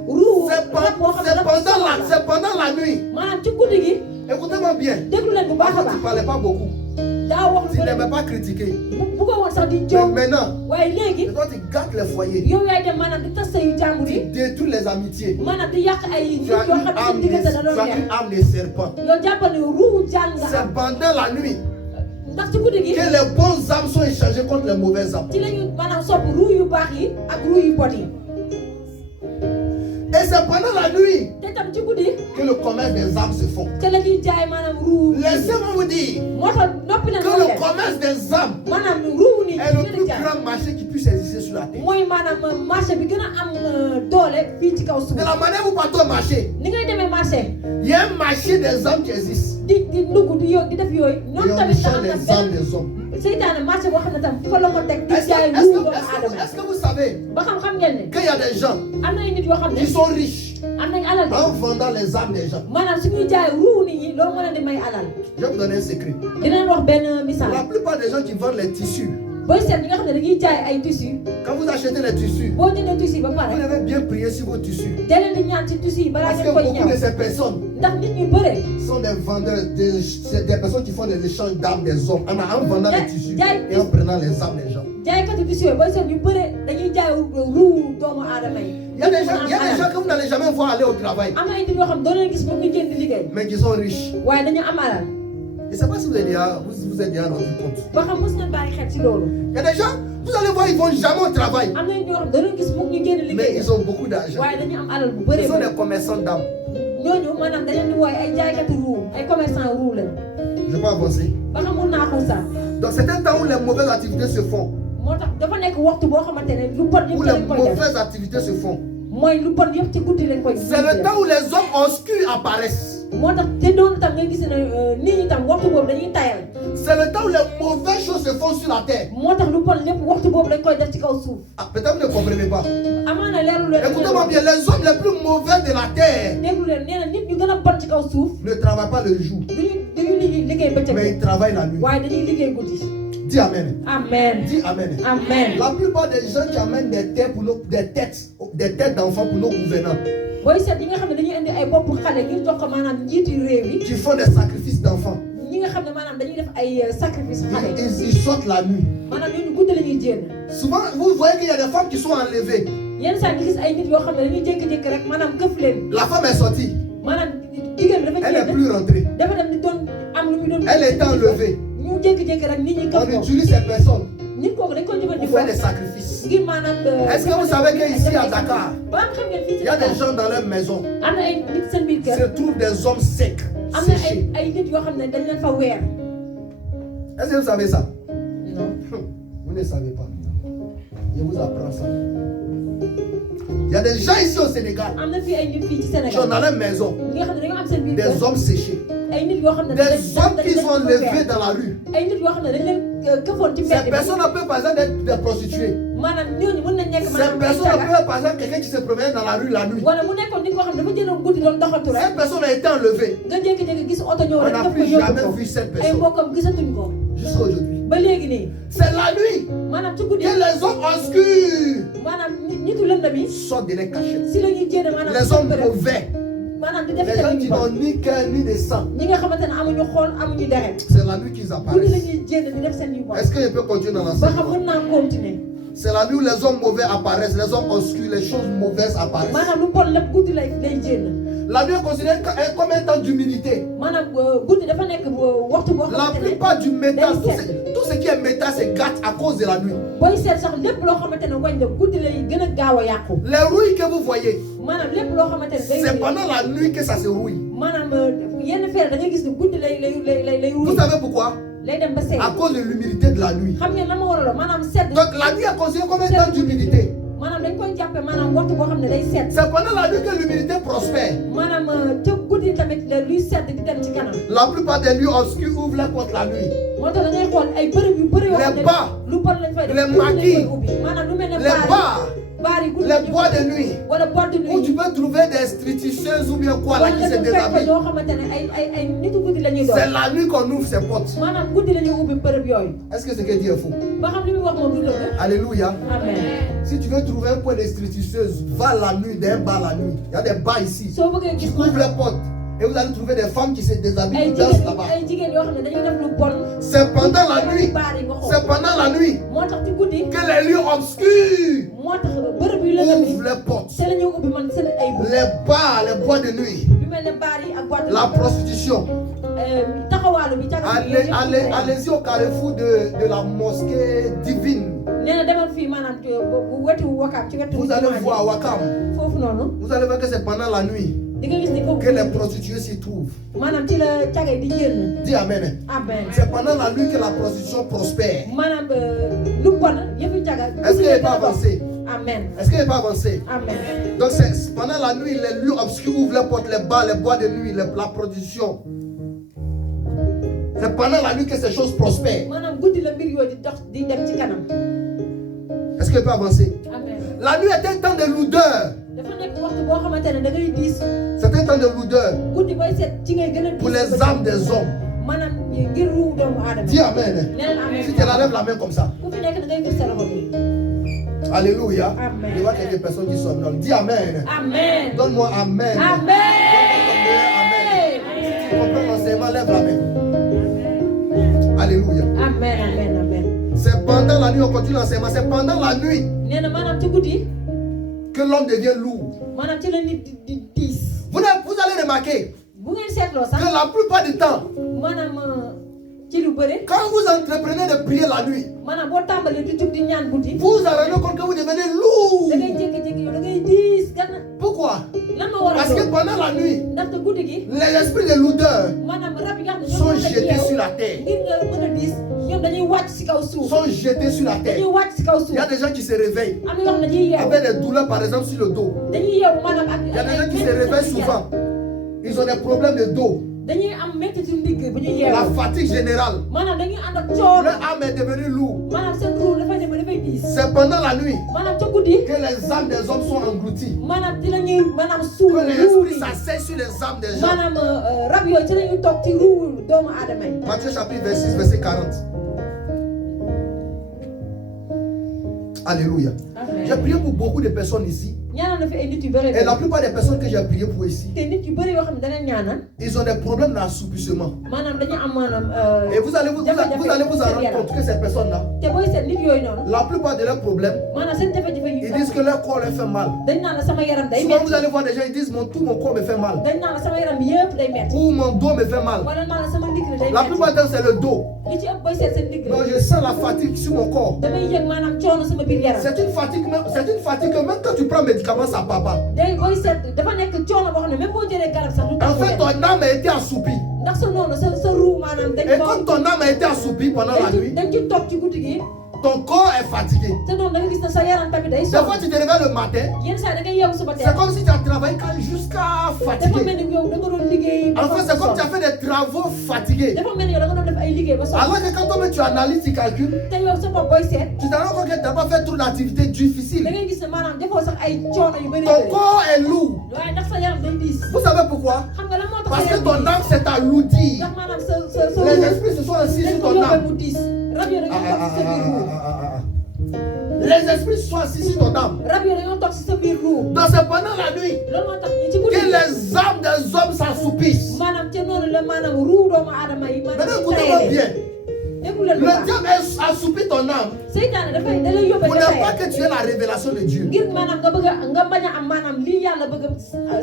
ruu. rab boo xam ne rab C'est pendant la nuit. maanaam ci guddi gi. Écoutez-moi bien. déglu leen bu baax a Avant, tu ne baax. parlais pas beaucoup. daa wax Tu lu n'aimais pas critiquer. bu ko woon sax di Mais jóg. maintenant, waaye léegi. toi, tu gâtes les foyers. yow yaay dem maanaam di tas sayu jàmbur Tu yi. détruis les amitiés. maanaam di yàq ay nit Tu yoo as xam une ne seen âme diggante da de, doon tu as neex. une âme de serpent. yow jàppal ne ruu jàng nga C'est am. pendant la nuit ndax ci guddi gi. que les bonnes âmes sont échangées contre les mauvaises âmes. ci la ñu maanaam sopp ruu yu baax yi ak ruu yu bon yi. Et c'est pendant la nuit te tam ci guddi que le commerce des âmes se font. te la ñuy jaay maanaam ruu. Laissez-moi vous dire moo tax noppi na que loolu le leen. commerce des âmes maanaam ruu nii est le ñu plus di jaay. grand marché qui puisse exister sur la terre. mooy maanaam marché bi gën a am doole fii ci kaw suuf. De la manière où vous partez au marché, ni ngay demee marché il y a un marché des âmes qui existe. di ndugg di def yooyu. Et noonu on tamit échange am na les âmes benn des hommes. seytaane marché boo xam ne tam fa la ko teg di Est-ce jaay que, ruu doomu aadama. est-ce que vous savez ba xam ngeen ne qu'il y a des gens am na ay nit yoo xam qui ne sont riches am nañ alal de. en vendant les âmes des gens? maanaam su ñuy jaay ruu nit ñi loolu moo leen di may alal. Je vais vous donner un secret. dinañ wax benn misaal. La plupart des gens qui vendent les tissus, booy seet ñi nga xam ne dañuy jaay ay tissus. quand vous achetez les tissus, boo jëndee tissu ba vous pare. devez bien prier sur vos tissus. da leen di ñaan ci tissu yi balaa Parce que ngeen koy beaucoup de ñëw. ces personnes ndax nit ñu bëre. sont des vendeurs, c'est des personnes qui font des échanges d'âmes des hommes en vendant les tissus et en prenant les âmes des gens. jaaykati tissu yooyu booy seet ñu bëre dañuy jaay ruu doomu aadama yi. Il y a des gens que vous n'allez jamais voir aller au travail, am na ay nit yoo xam ne doo leen gis moom ñu génn di liggéey. mais qui sont riches. waaye dañu am alal. Je ne sais pas si vous êtes déjà rendu compte. ba xam mos ngeen bàyyi xel ci loolu. Il y a des gens, vous allez voir, ils ne vont jamais au travail, am na ñoo xam ne doo leen gis moom ñu génn mais liggéey. ils ont beaucoup d'argent. waaye dañu am alal bu Ce bëree sont bëri. des commerçants d'âmes. ñooñu maanaam dañ leen di wooye ay jaaykati ruu ay commerçant ruu lañu. Je peux avancer. ba xam mun naa xuus sax. Donc c'est un temps où les mauvaises activités se font, moo tax dafa nekk waxtu boo xamante ne lu bon où yëpp les lañ koy def. mauvaises activités se font. mooy lu bon yëpp ci guddi lañ koy. C'est le temps où les hommes obscurs apparaissent. moo tax te doon tam nga gis ne nit ñi tam waxtu boobu dañuy tayal. C'est le temps où les mauvaises choses se font sur la terre. moo tax lu bon lépp waxtu boobu dañ koy def ci kaw suuf. Ah, peut-être vous ne comprenez pas. amaana leerlu leen. Écoutez-moi bien, les hommes les plus mauvais de la terre déglu leen nee na nit ñu gën a bon ci kaw suuf. ne travaillent pas le jour, duñu liggéey bëccëg. mais ils travaillent la nuit. waaye dañuy liggéey guddi. Dis Amen. amen. Dis Amen. amen. La plupart des gens qui amènent des têtes d'enfants pour nos gouvernants, booy seet ñi nga xam ne dañuy indi ay bopp xale ngir jox ko maanaam njiiti réew yi. qui font des sacrifices d'enfants, ñi nga xam ne maanaam dañuy def ay sacrifice xale. ils sortent la nuit. maanaam ñooñu guddi la ñuy jéem. Souvent, vous voyez qu'il y a des femmes qui sont enlevées. yenn saa ñu gis ay nit yoo xam ne dañuy jékki-jékki rek maanaam këf leen. La femme est sortie, maanaam jigéen bi dafa elle n'est jéem plus rentrée. dafa dem di doon am lu muy doon. Elle est enlevée. ñu jékki-jékki rek nit ñi On këf ko. utilise ces personnes nit kooku dañ koy pour jëfandikoo. faire des sacrifices. ngir maanaam. Est-ce que vous savez qu'ici à Dakar, ba am xam ngeen fii ci il y a des Dakar gens dans leur maison, am na ay nit seen biir kër. se trouvent des hommes secs, am na séchés. ay nit yoo xam ne dañ leen fa weer. Est-ce que vous savez ça? non. Vous ne savez pas. Je vous apprends ça. Il y a des gens ici au Sénégal am na fii ay nit fii ci qui sont Sénégal. dans leur maison, ñi nga xam ne dañoo am seen biir kër. des hommes séchés, ay nit yoo xam ne des hommes qui sont enlevés dans la rue. ay nit yoo xam ne dañ leen këfoon ci Ces mbedd bi. personnes peuvent par exemple être des prostituées. maanaam ñooñu mën nañ nekk Ces maanaam ay personnes caga. peuvent par exemple quelqu'un qui se promène dans la rue la nuit. wala mu nekkoon nit koo xam ne dafa jëloon guddi doon doxatu rek. Cette personne a été enlevée. nga jékki-jékki gis oto ñëw On rek n'a def ko plus yóbbu jamais ko. vu cette ay personne mbokkam gisatuñ ko. jusqu'à aujourd'hui. ba léegi nii. C'est la nuit maanaam ci guddi. que les hommes obscurs maanaam nitu lëndëm yi. sortent de les cachettes. si la ñuy jéem maanaam. Les hommes mauvais, maanaam di def les gens tamit qui yu bon. n'ont ni cœur ni de sang, ñi nga xamante ne amuñu xool amuñu deret. c'est la nuit qu'ils guddi la apparaissent. ñuy jéem di def seen yu bon. Est-ce que je peux continuer dans ba l'enseignement? xam mën naa continuer. C'est la nuit où les hommes mauvais apparaissent, les hommes obscurs, les choses mauvaises apparaissent. maanaam lu bon lépp guddi lay génn. La nuit est considérée comme un temps d'humilité. maanaam guddi dafa nekk waxtu boo La xamante ne plupart du métal, day tout ce qui est métal, c'est gâte à cause de la nuit. booy seet sax lépp loo xamante ne wañ la guddi lay gën a gaaw a yàqu. Les rouilles que vous voyez, maanaam lépp loo xamante ne day c'est pendant la nuit que ça se rouille. maanaam yenn feere da ngay gis ne guddi lay Vous savez pourquoi? lay dem ba seey. À cause de l'humilité de la nuit. xam ngeen lan ma waraloon maanaam sedd. Donc la nuit est considérée comme un temps d'humilité. maanaam dañ koy jàppe maanaam waxtu boo xam ne day sedd. C'est pendant la nuit que l'humilité prospère. maanaam ca guddi tamit luy sedd di dem ci kanam. La plupart des lieux obscurs ouvrent les portes la nuit. moo tax dañuy xool ay bërëb yu bëri yoo xam ne Les bars, lu bon lañ fay def. les maquis, maanaam lu mel ne les bars, baar yi guddi les bois de nuit, wala boîte de nuit. où tu peux trouver des stripteaseuses ou bien quoi là qui se déshabillent. yoo xamante ne ay nitu guddi la ñuy doon. C'est la nuit qu'on ouvre ses portes. maanaam guddi la ñuy ubbi bërëb yooyu. Est-ce que ce que Dieu est fou? ba xam li muy wax moom du dëgg. Alléluia. amen. Si tu veux trouver un point de stripteaseuse, va la nuit d'un bar la nuit. Il y a des bars ici. soo bëggee Tu gis ouvres les portes et vous allez trouver des femmes qui se déshabillent, qui dansent là-bas. ay jigéen yoo xam ne dañuy def lu bon. C'est pendant la nuit. baar yi nga xool. C'est pendant la nuit moo tax ci guddi. que les lieux obscurs moo tax bërëb yu la dem ouvrent les portes. c'est la ñuy ubbi man seen ay bu. Les bars, les bois de nuit, yu mel ne baar yi ak boîte de la nuit. prostitution. taxawaalu bi Allez-y au carrefour de la mosquée divine. nee na demal fii maanaam bu wetu wakaam ci wetu. Vous allez voir à Wakam. foofu noonu. Vous allez voir que c'est pendant la nuit di nga gis ni foofu. que les prostituées s'y trouvent. maanaam ci la cagay di génn. Dis Amen. amen. C'est pendant la nuit que la prostitution prospère. maanaam lu bon yëfu caga. Est-ce qu'il n'est pas avancé? amen. Est-ce qu'il n'est pas avancé? amen. Donc c'est pendant la nuit, les lieux obscurs ouvrent les portes, les bars, les bois de nuit, la prostitution. C'est pendant la nuit que ces choses prospèrent. maanaam guddi la mbir yooyu di dox di dem ci kanam. Est-ce qu'il peut avancer? amen. La nuit est un temps de lourdeur. dafa nekk waxtu boo xamante ne da ngay diis. C'est un temps de lourdeur guddi booy seet ci ngay gën a diis. pour les âmes des hommes. maanaam ngir ruu doomu aadama. Dis Amen. nee na amen. Si tu lèves la main comme ça. ku fi nekk da ngay gis sa loxo bi. Alléluia. Amen. Je vois quelques personnes qui somnolent. Dis Amen. amen. Donne-moi Amen. amen. Si tu comprends l'enseignement, lève la main. Alléluia. amen amen amen. C'est pendant la nuit, on continue l'enseignement. C'est pendant la nuit nee na maanaam ci guddi. que l'homme devient lourd. maanaam ci la nit di diis. Vous allez remarquer bu ngeen seetloo sax. que la plupart du temps, maanaam ci lu bëri. quand vous entreprenez de prier la nuit, maanaam boo tàmbalee di jug di ñaan guddi. vous vous en rendez compte que vous devenez da lourd. ngay jékki-jékki yow da ngay diis gan. Pourquoi? lan ma war a Parce que doon. pendant la nuit, ndaxte guddi gi. les esprits de lourdeur maanaam rab yi nga xam ne sont ñoom ñoo jetés yeewu sur la terre. ngir nga mën a diis ñoom dañuy wàcc si kaw suuf. Sont jetés sur la terre. dañuy wàcc si kaw Il suuf. y a des gens qui se réveillent am na yoo xam ne dañuy yeewu. avec des douleurs, par exemple, sur le dos. dañuy yeewu maanaam ak. Il y a des gens qui se réveillent souvent. Ils ont des problèmes de dos. dañuy am métti ci ndigg bu ñu La yeewu. fatigue générale. maanaam dañuy ànd ak coono. Leur âme est devenue lourde. maanaam seen ruur dafay dem ba dafay diis. C'est pendant la nuit maanaam ca guddi. que les âmes des hommes sont englouties. maanaam ci la ñuy maanaam suul Que les ruur esprits yi. s'asseyent sur les âmes des gens. maanaam rab yooyu ci la ñuy toog ci ruur doomu aadama yi. Matthieu chapitre 26, verset 40. Alléluia. J'ai prié pour beaucoup de personnes ici. ñaanal na fi ay nit yu bëri. Et la plupart des personnes que j'ai prié pour ici, te nit yu bëri yoo xam ne dana ñaanal. ils ont des problèmes d'assouplissement. maanaam dañu am maanaam. Et vous allez vous en rendre compte que ces personnes-là, te booy seet nit yooyu noonu. la plupart de leurs problèmes, maanaam seen jafe-jafe yi. ils disent que leur corps leur fait mal. dañ naan la sama yaram day Souvent métti. vous allez voir des gens, ils disent tout mon corps me fait mal. dañ naan la sama yaram bi yëpp day métti. Ou mon dos me fait mal. wala naan la sama ndigg day La métti. plupart du temps c'est le dos. li ci ëpp booy seet seen ndigg. Donc je sens la fatigue sur mon corps. damay yëg maanaam coono sama biir yaram. C'est une fatigue que même quand tu prends médicaments, ça part pas. day booy seet dafa nekk coono boo xam ne même boo jëlee garab sax du tax En fait, ton âme a été assoupie. ndax sa noonu sa ruu maanaam dañ Et ko. comme ton âme a été assoupie pendant la nuit, dañ ci toog ci guddi gi. ton corps est fatigué. te noonu da nga gis ne sa yaram tamit day Des fois, tu te réveilles le matin, yenn saa da ngay yeewu suba teel. c'est comme si tu as travaillé jusqu'à dafa fatigué. mel ni yow da nga doon liggéey. En fait, c'est comme si tu as fait des travaux fatigués. dafa mel ni yow da nga doon def ay liggéey ba sonn. Alors que quand toi-même tu analyses, tu calcules, te yow sa bopp booy seet. tu te rends compte que tu n'as pas fait trop d'activités da difficiles. ngay gis ne maanaam defoo sax ay coono yu bëri Ton bëri. corps est lourd. waaye ndax sa yaram day diis. Vous savez pourquoi? xam nga lan moo tax Parce sa que yaram ton diis. âme s'est alourdie. ndax maanaam sa Les esprits se sont assis dañ sur ko ton yóbbee âme. mu diis. rab yooyu dañoo toog si sa biir ruu. Les esprits se sont assis sur ton âme. rab yooyu dañoo toog si sa biir ruu. Donc c'est pendant la nuit loolu moo tax ñu ci guddi que les âmes des hommes s'assoupissent. maanaam ca noonu la maanaam ruu doomu aadama yi. Maintenant maanaam écoutez-moi bien. Le diable a assoupi ton âme seytaane dafay da lay yóbbe pour ne pas que tu aies la révélation de Dieu. ngir maanaam nga bañ a am maanaam lii yàlla bëgg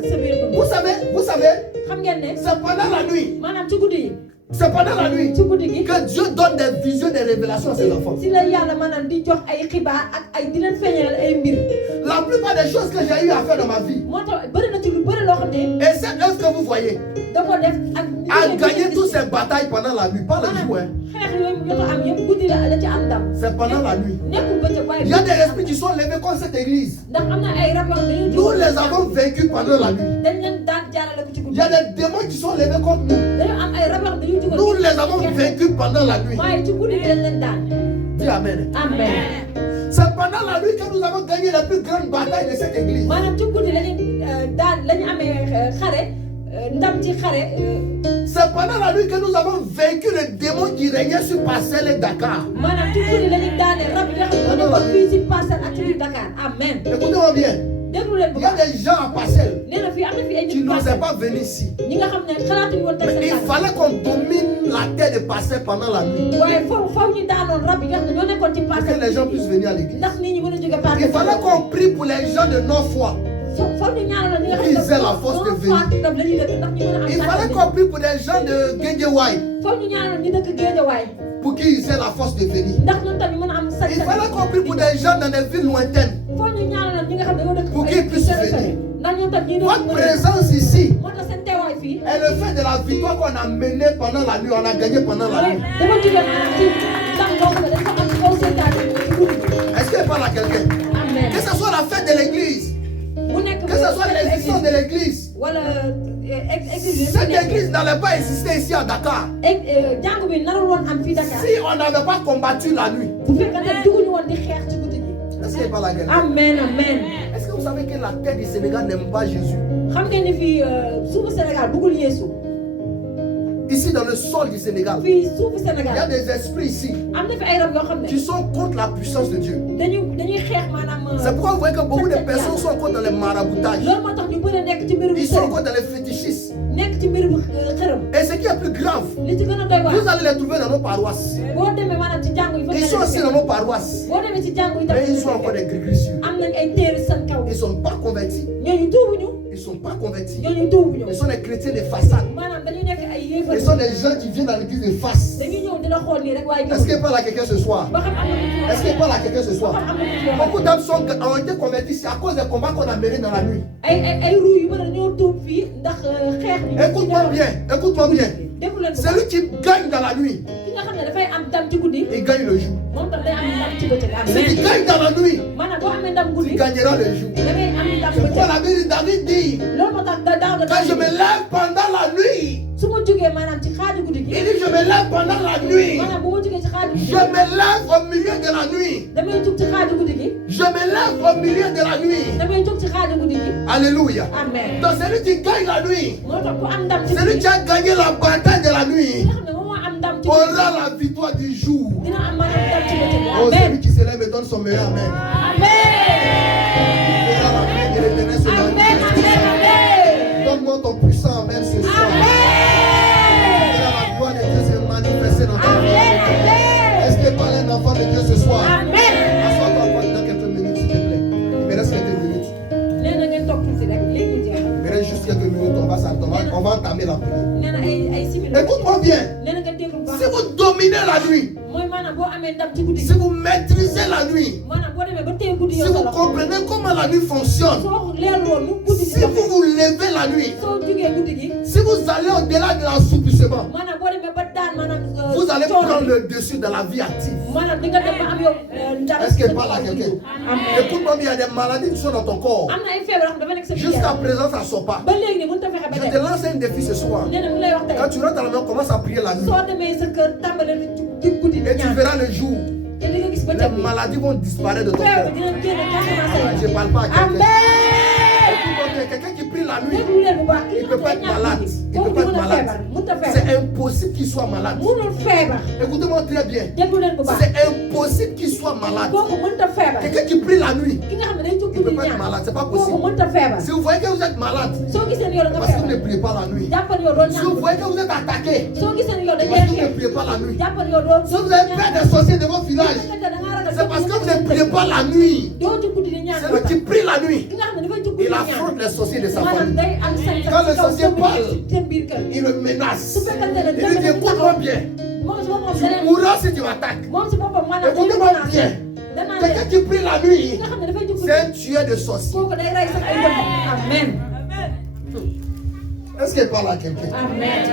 sa biir dund. Vous savez, xam ngeen ne c'est pendant la nuit. maanaam ci guddi yi. C'est pendant la nuit ci guddi gi. que Dieu donne des visions, des révélations à ses enfants. si la yàlla maanaam di jox ay xibaar ak ay di leen feeñalal ay mbir. La plupart des choses que j'ai eu à faire dans ma vie, moo tax bëri na ci lu bëri loo xam ne. et cette œuvre que vous voyez, da ko def ak. a gagné toutes ces batailles pendant la nuit, pas le jour. Hein. xeex yooyu jot a am yëpp guddi la ci am ndam. C'est pendant la nuit. nekkul bëccëg waaye. Il y a des esprits qui sont levés contre cette église. ndax am na ay rab yoo xam ne Nous les avons vaincus pendant la nuit. dañ leen daan jaarale ko ci Il guddi. y a des démons qui sont levés contre nous. dañoo am ay rab yoo xam ne dañuy jugal. Nous les avons vaincus pendant la nuit. waaye ci guddi gi dañ leen daan. Dis Amen. amen. C'est pendant la nuit que nous avons gagné la plus grande bataille de cette église. maanaam ci guddi lañu daan lañu amee xare ndam ci xare. C'est pendant la nuit que nous avons vaincu le démon qui régnait sur Parcelles et Dakar. maanaam ci guddi lañu daane rab yi nga xam ne ko fii ci Parcelles ak ci biir Dakar amen. Écoutez-moi bien. déglu leen bu Il y a baax. des gens à Parcelles nee na fii am na fi ay qui nit n'osaient pas venir ici. ñi nga xam ne xalaatuñu woon teg Mais seen il tànk. fallait qu'on domine la terre de Parcelles pendant la nuit. waaye foofu ñu daanoon rab yi nga xam ne ñoo nekkoon ci Pour que Parcelles. les gens puissent venir à l'église. ndax nit ñi mën a jóge Il Parcelles. fallait qu'on prie pour les gens de non-foi. foofu ñu ñaanal ñi nga Ils xam aient la force de venir. la ñuy dëkk ndax ñu mën a am. Il fallait qu'on prie pour des gens de Guédiawaye foofu ñu ñaanal ñi dëkk Guédiawaye pour qu'ils aient la force de venir. ndax ñun tamit mën a am sañ. Il fallait qu'on prie pour des gens dans des villes lointaines. foofu ñu ñaanal ñi nga xam ne ñoo dëkk. Pour qu'ils puissent venir. ndax ñun tamit ñi Votre présence ici moo tax seen teewaay fii. est le fait de la victoire qu'on a menée pendant la nuit. On a gagné pendant la nuit. dafa jóge maanaam ci ndax boo xam ne dañ ko am kaw seytaane ci guddi gi. Est-ce qu'elle parle à quelqu'un? amen. Que ce soit la fête de l'église, mu nekk que ce soit l'existence de l'église. wala église. Cette église n'allait pas exister ici à Dakar jàngu bi narul woon am fii Dakar. si on n'avait pas combattu la nuit. bu fekkee dugguñu woon di xeex ci guddi gi. Est-ce qu'elle parle à quelqu'un? amen amen. Est-ce que vous savez que la terre du Sénégal n'aime pas Jésus? xam ngeen ni fii suufu Sénégal bëggul Yeesu. Ici dans le sol du Sénégal, fii suufu il y a Sénégal des esprits ici am na fi ay rab yoo xam ne qui sont contre la puissance de Dieu. dañuy xeex maanaam. C'est pourquoi vous voyez que beaucoup de personnes sont encore dans les maraboutages. loolu moo tax ñu bëri nekk ci mbirum Ils sont sëriñ encore dans les fétichistes. nekk ci mbirum xërëm. Et ce qui est plus grave, li ci gën a doy waar. vous allez les trouver dans nos paroisses. boo demee maanaam ci jàngu yi fa Ils sont aussi dans nos paroisses. boo demee ci jàngu yi Mais tamit ils sont encore des grégrissures. am nañ ay téere seen kaw. Ils ne sont pas convertis. ñooñu tuubuñu. Ils ne sont pas convertis. ñooñu tuubuñu. Ils sont des chrétiens de façade. maanaam dañuy nekk ay yéefar. Ils sont des gens qui viennent dans l'église de face. dañuy ñëw dina xool nii rek waaye Est-ce qu'elle parle à quelqu'un ce soir? ba xam am na lu ci wax. Est-ce qu'elle parle à quelqu'un ce ba soir? xam am na lu ci wax. Beaucoup d'hommes ont été convertis ici à cause des combats qu'on a menés dans la nuit. ay ruu yu bëri dañoo tuub fii ndax xeex bi. Écoute-moi bien, écoute-moi bien. déglu leen ko. Celui qui gagne dans la nuit, ki nga xam ne dafay am ndam ci guddi. il gagne le jour. moom tam day am ndam ci bëccëg. Celui qui gagne dans la nuit, maanaam boo amee ndam il guddi. gagnera le jour. da ngay am ndam C'est pourquoi bëccëg. la Bible David dit, loolu moo tax daaw la quand je me lève pendant la nuit, su ma jógee maanaam ci xaaju guddi gi. il dit je me lève pendant la nuit. maanaam bu ma jógee ci xaaju guddi Je me lève au milieu de la nuit. damay jóg ci xaaju guddi gi. Je me lève au milieu de la nuit. damay jóg ci xaaju guddi gi. Alléluia. amen. Donc celui qui gagne la nuit, moo tax ku am ndam ci celui guddi qui a gagné la bataille de la ki nuit, nga xam ne moom moo am ndam ci guddi aura la victoire du jour. dina am maanaam ndam ci bëccëg. Oh, amen. celui qui se lève et donne son meilleur amen. amen. Verra la main de l'Éternel sur la amen. vie. amen. Donne-moi ton puissant amen ce soir. Verra la gloire de Dieu se manifester dans ta vie. amen. Est-ce que parle un enfant de Dieu ce soir? amen. Assois-toi encore dans quelques minutes, s'il te plaît. Il me reste quelques minutes. nee na ngeen toog tuuti rek léegi mu jeex. Il me reste juste quelques minutes. On va entamer la prière. nee na ay simili. Écoute-moi bien. nee na ngeen déglu bu baax. Si vous dominez la nuit, mooy maanaam boo amee ndam ci guddi si gi. vous maîtrisez la nuit, maanaam boo demee ba téye guddi si yow sa vous loxo. comprenez comment la nuit fonctionne, soo leerlu woon nu guddi gi si vous vous levez la nuit, soo jugee guddi gi. si vous allez au-delà de l'assoupissement, maanaam boo demee ba daan maanaam. vous allez coono prendre bi. le dessus de la vie active. maanaam di nga dem ba am yow ndam. Est-ce qu'elle parle à quelqu'un? amen. Écoute-moi bien, il y a des maladies qui sont dans ton corps. am na ay feebar yoo xam dafa nekk sa biir Jusqu'à yaram. présent, ça ne sort pas. ba léegi nii mënut a fexe ba Je te dem. lance un défi ce soir. nee na mu lay wax tey. Quand tu rentres à la maison, commence à prier la nuit. soo demee sa kër tàmbale ci guddi Et tu ñaan. verras le jour. te di nga gis ba Les jëm bi. maladies vont disparaître de ton feebar corps. dina génn carrément sa Je yaram. ne parle pas à quelqu'un. amen. Écoute-moi bien, quelqu'un qui prie la nuit, déglu leen bu baax. il ne peut pas être malade. Il ne peut pas être malade. mënut a feebar. C'est impossible qu'il soit malade. mënul feebar. Écoutez-moi très bien. déglu leen bu baax. C'est impossible qu'il soit malade. kooku mënut a feebar. Quelqu'un qui prie la nuit, ki nga xam ne day jóg il ne peut guddi pas être ñaan malade, c'est pas kooku possible. mënta feebar Si vous voyez que vous êtes malade, soo gisee ne yow da nga parce que vous ne feebar priez pas la nuit. jàppal yow doo Si ñaan vous voyez que vous êtes attaqué, soo gisee ne yow dañ parce lay que vous ne xeex priez pas la nuit. jàppal yow doo Si vous avez peur des sorciers de votre village, c'est parce que vous ne priez pas la nuit. doo ci guddi di ñaan Celui qui prie la nuit, ki nga xam ne dafay ci guddi il di affronte ñaan les sorciers de sa maanaam famille. day am sañ Quand le sorcier parle, seen biir kër Il le menace. su fekkante ne Il lui dit écoute-moi bien. moom si boppam Tu daneen mourras si tu m'attaques. moom si boppam maanaam Écoutez-moi bien. danaa Quelqu'un leen qui prie la ki nuit, nga xam ne dafay ci guddi c'est un tueur de sorciers. kooku day rey sax ay yëpp amen Est-ce qu'elle parle à quelqu'un? amen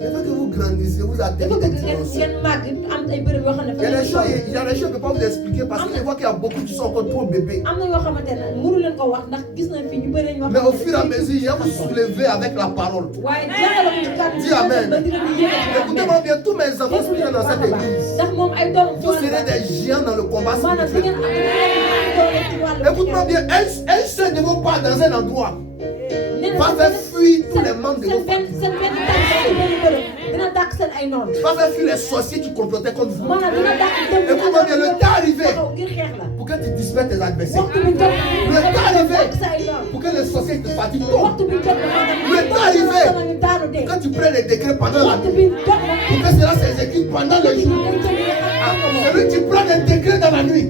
Il faut que vous grandissiez, vous atteignez dafa des bëgg ngeen dimensions. ngeen màgg am ay bërëb yoo xam ne Il y a des choses, il y a des choses que je ne peux pas vous expliquer parce que je vois qu'il y a beaucoup qui sont encore trop bébés. am na yoo xamante ne mënu leen ko wax ndax gis nañ fi ñu bëri ñoo Mais au fur et à mesure, je vais vous soulever avec la parole. waaye jàngale ko ci kàddu Dis amen. ba dina di yëkkati Écoutez-moi bien, tous mes enfants sont bien dans cette église. ndax moom ay doom Vous serez des géants dans le combat maanaam di ngeen spirituel. am doole ci wàllu Écoute-moi bien, un seul de vos pas dans un endroit va faire fuir tous les membres de vos familles. seen benn tànk ci benn bërëb dina dàq seen ay noonu Va faire fuir les sorciers qui complotaient contre vous. maanaam dina dàq dem Écoute-moi bien, le temps arrivé taxaw ngir xeex la pour que tu dispères tes adversaires. waxtu bi jot Le temps arrivé dàq sa ay noonu pour que les sorciers te fatiguent. Toi, waxtu bi jot maanaam Le temps arrivé. ñu daanu dee quand tu prends les décrets pendant la waxtu nuit, bi jot na pour que cela s'exécute pendant le jour. Celui qui prend des décrets dans la nuit,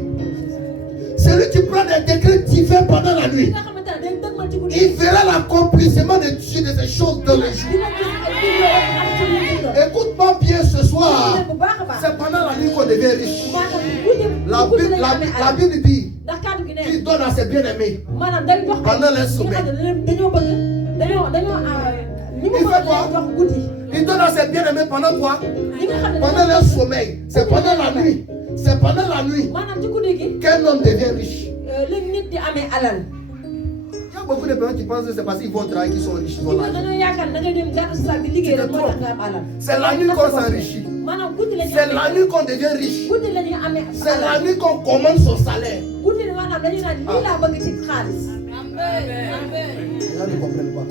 celui qui prend des décrets divins pendant la nuit, nga xamante ne day dëgmal ci guddi il verra l'accomplissement de Dieu de ces choses dans le jour. dina gis ay vidéo ak ci biir Écoute-moi bien ce soir. bu baax a baax C'est pendant la nuit qu'on devient riche. maanaam guddi La guddi Bible, lañu amee la alal Bible dit ndax kàddu gi nee qu'il donne à ses bien-aimés. maanaam day jox Pendant le ñi nga sommeil. xam ne dañoo bëgg dañoo ñi mu Il bëgg fait lay quoi? jox guddi Il donne à ses bien-aimés pendant quoi? ñi nga xam ne Pendant leur sommeil. C'est pendant la nuit. C'est pendant la nuit maanaam ci guddi gi qu'un homme devient riche. la nit di amee alal Il y a beaucoup de personnes qui pensent que c'est parce qu'ils vont travailler qu'ils sont riches. Ils ñi vont nga l'argent. dañoo yaakaar da ngay dem gàddu sa saak di liggéey rek moo tax nga am alal C'est la nuit qu'on s'enrichit. maanaam guddi la ñuy C'est la amee nuit qu'on devient riche. guddi la ñuy amee C'est la alal nuit qu'on commande son salaire. guddi maanaam dañuy naan lii laa bëgg ci xaalis Les gens ne comprennent pas.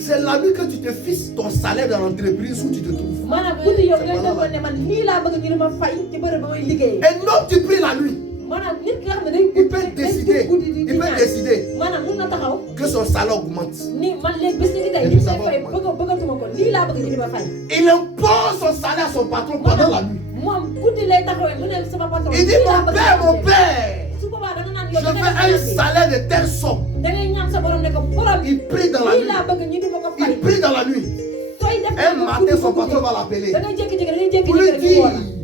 C'est la nuit que tu te fixes ton salaire dans l'entreprise où tu te trouves. maanaam guddi yow ngay dëggoon ne man lii laa bëgg ñu di ma fay ci bërëb ba may liggéey Et non, tu pries la nuit. maanaam nit ki nga xam ne day Il peut décider. guddi di Il peut ñaan décider maanaam mun na taxaw que son salaire augmente. ni man léegi bis ni ki tey Et li puis ça may va fay bëggatuma ko lii laa bëgg ñu di ma fay Il impose son salaire à son patron pendant la nuit. moom guddi lay taxawee mu ne sama patron Il dit lii laa mon bëgg père, ñu mon di père, su boobaa da nga naan je yow da veux ngay un salaire de telle somme. da ngay ñaan sa borom ne ko borom Il prie dans la lii nuit. laa bëgg ñu di ma ko fay Il prie dans la nuit. sooy def Un matin, son patron va l'appeler da ngay jékki-jékki da ngay pour lui jékki-jékki dire rek ñu woo la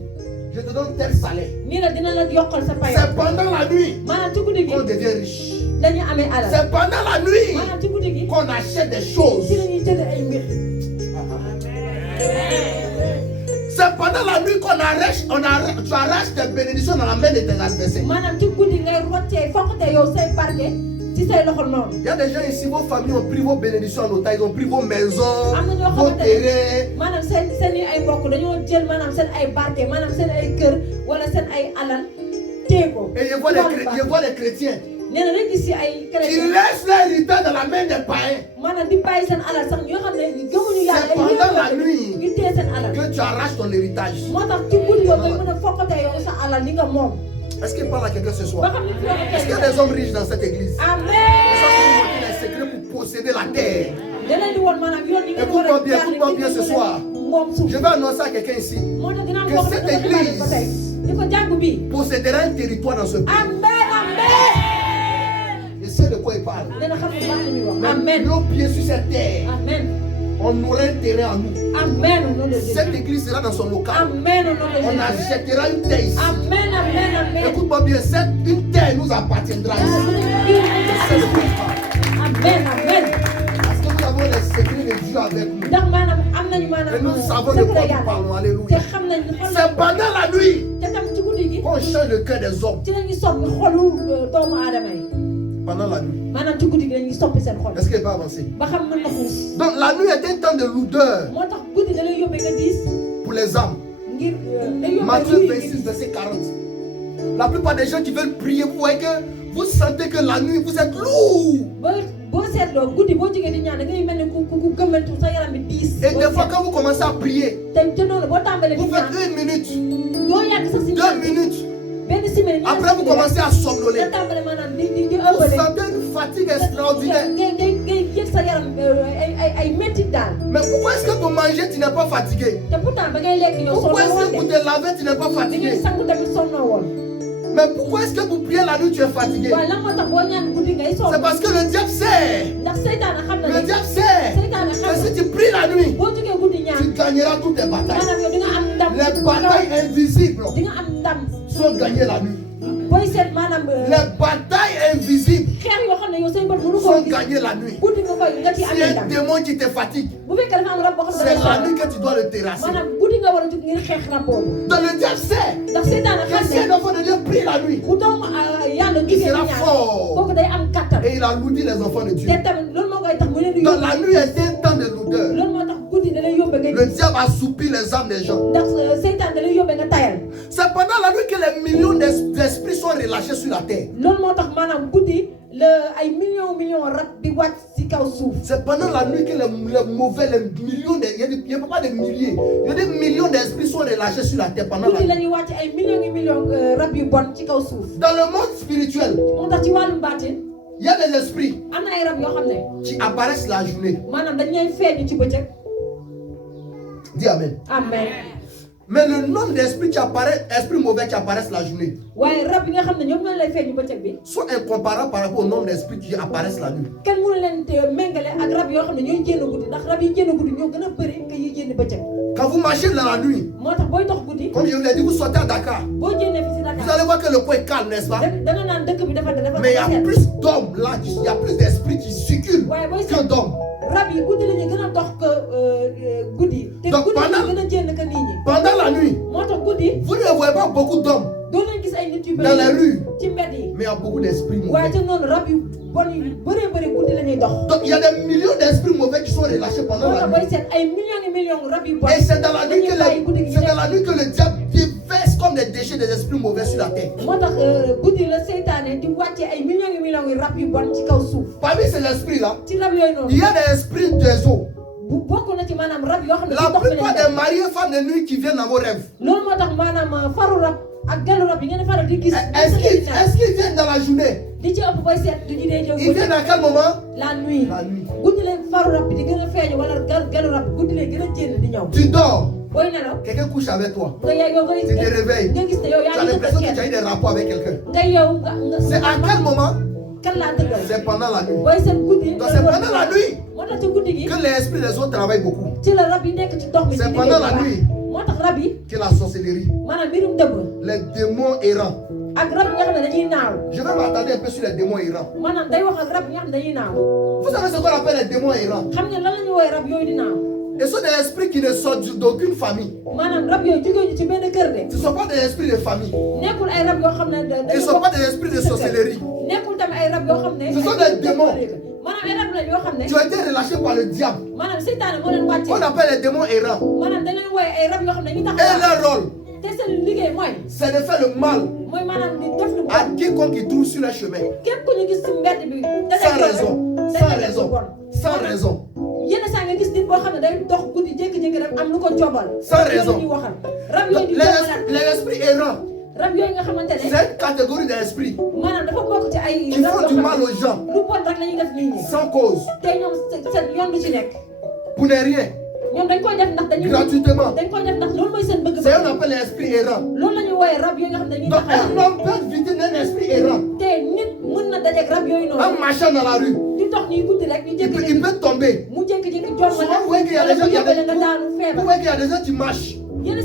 je te donne tel salaire. nii la dina la yokkal sa pay C'est pendant la nuit maanaam ci guddi gi qu'on devient riche. dañuy amee alal C'est pendant la nuit maanaam ci guddi gi qu'on achète des choses. ci la ñuy jënd ay mbir C'est pendant la nuit qu'on arrache, tu arraches tes bénédictions dans la main de tes adversaires. maanaam ci guddi ngay roccee fokkate yow say barke ci say loxo noonu Il y a des gens ici, vos familles ont pris vos bénédictions en otage, ils ont pris vos maisons, am na ñoo vos xamante ne terrains. maanaam seen i ay mbokk dañoo jël maanaam seen ay barke maanaam seen ay kër wala seen ay alal téye ko Et je vois les chrétiens nee na dañ gis si ay qui chrétien laissent leur héritage dans la main des païens. maanaam di bàyyi seen alal sax ñoo xam ne gëmuñu C'est yàlla pendant la nuit ñu téye seen alal que tu arraches ton héritage. moo tax ci guddi yow ngay mën a fokkate yow sa alal li nga moom Est-ce qu'il parle à quelqu'un ce ba soir? xam ne fi Est-ce qu'il y a waxee des hommes riches dans cette église? Ils amen sont venus montrer les secrets pour posséder la terre. da leen di woon maanaam yoon yi ngeen war a Écoute-moi bien, jaar écoute-moi bien ce soir. moom suuf Je vais annoncer à quelqu'un ici. moo tax dinaa Que wax cette ne église ba tey ni ko jàngu bi possédera un territoire dans ce pays. amen amen Je sais de quoi il parle. nee na xam ne baax la ñuy wax Même amen nos pieds sur cette terre, amen on aura un terrain à nous. amen au nom de Jésus Cette église sera dans son local. amen au nom de On Jésus achètera une terre ici. amen amen amen Écoute-moi bien, une terre nous appartiendra ici. Je sais de quoi il parle. amen amen Parce que nous avons les secrets de Dieu avec nous. ndax maanaam am nañu Et maanaam nous savons de quoi nous parlons. te Alléluia. xam nañ fan C'est pendant la nuit te tam ci guddi gi qu'on change le cœur des hommes. ci la ñuy soppi xolu doomu aadama yi Pendant la nuit. maanaam ci guddi gi dañuy soppi seen xol Est-ce qu'il va avancer? ba xam mën na xuus Donc la nuit est un temps de lourdeur moo tax guddi da lay yóbbee nga diis pour les âmes. ngir day Matthieu yóbbee 26, verset 40. La plupart des gens qui veulent prier, vous voyez que vous sentez que la nuit vous êtes lourd. ba boo seetloo guddi boo jógee di ñaan da ngay mel ni ku gëmmantu sa yaram bi diis Et des fois, quand vous commencez à prier, te noonu boo tàmbalee di vous ñaan faites 1 minute, doo yàgg sax si 2 ñaan minutes. benn semaine Après, vous commencez à somnoler. nga tàmbale maanaam di fatigue extraordinaire. Mais pourquoi est-ce que pour manger, tu n'es pas fatigué? Pourquoi est-ce que pour te laver, tu n'es pas fatigué? Mais pourquoi est-ce que pour prier la nuit, tu es fatigué? C'est parce que le diable sait. Le diable sait que si tu pries la nuit, tu gagneras toutes tes batailles. Les batailles invisibles sont gagnées la nuit. Les batailles invisibles sont gagnées la nuit. Si un démon qui te fatigue, c'est la nuit que tu dois le terrasser. Donc le diable sait que si un enfant de Dieu prie la nuit, il sera fort. Et il alourdit les enfants de Dieu. Donc la nuit est un temps de lourdeur. Le diable assoupit les âmes des gens. C'est pendant la nuit que les millions d'esprits sont relâchés sur la terre. C'est pendant la nuit que les mauvais, les millions, il n'y a pas des milliers, il y a des millions d'esprits sont relâchés sur la terre pendant la nuit. Dans le monde spirituel, il y a des esprits qui apparaissent la journée. Dis Amen. Amen. Mais le nombre d'esprits qui apparaissent, esprits mauvais qui apparaissent la journée, sont incomparables par rapport au nombre d'esprits qui apparaissent la nuit. Quand vous marchez dans la nuit, comme je vous l'ai dit, vous sortez à Dakar, vous allez voir que le coin est calme, n'est-ce pas? Mais il y a plus d'hommes là, il y a plus d'esprits qui circulent que d'hommes. Donc pendant la nuit, vous ne voyez pas beaucoup d'hommes dans les rues, mais il y a beaucoup d'esprits mauvais. Donc il y a des millions d'esprits mauvais qui sont relâchés pendant la nuit. Et c'est dans la nuit que le diable déverse comme des déchets des esprits mauvais sur la terre. Parmi ces esprits-là, il y a des esprits des eaux. La plupart des mariés femmes de nuit qui viennent dans vos rêves, est-ce qu'ils viennent dans la journée? Ils viennent à quel moment? La nuit. La nuit. Tu dors. Quelqu'un couche avec toi. Tu te réveilles. Tu as l'impression que tu as eu des rapports avec quelqu'un. C'est à quel moment? C'est pendant la nuit. Donc c'est pendant la nuit que l'esprit des autres travaille beaucoup. C'est pendant la nuit que la sorcellerie, les démons errants. Je vais m'attarder un peu sur les démons errants. Vous savez ce qu'on appelle les démons errants? Et ce sont des esprits qui ne sortent d'aucune famille. Ce ne sont pas des esprits de famille. Ce ne sont pas des esprits de sorcellerie. Ce sont des démons qui ont été relâchés par le diable. On appelle les démons errants. Et leur rôle, c'est de faire le mal à quiconque qui trouve sur le chemin. Sans raison. Sans raison. Sans raison. Sans raison. Les esprits errants, c'est une catégorie d'esprits qui font du mal aux gens sans cause, pour ne rien, gratuitement. C'est ce qu'on appelle l'esprit errant. Donc un homme peut visiter un esprit errant en marchant dans la rue. Il peut tomber. Souvent vous voyez qu'il y a des gens qui marchent et on ne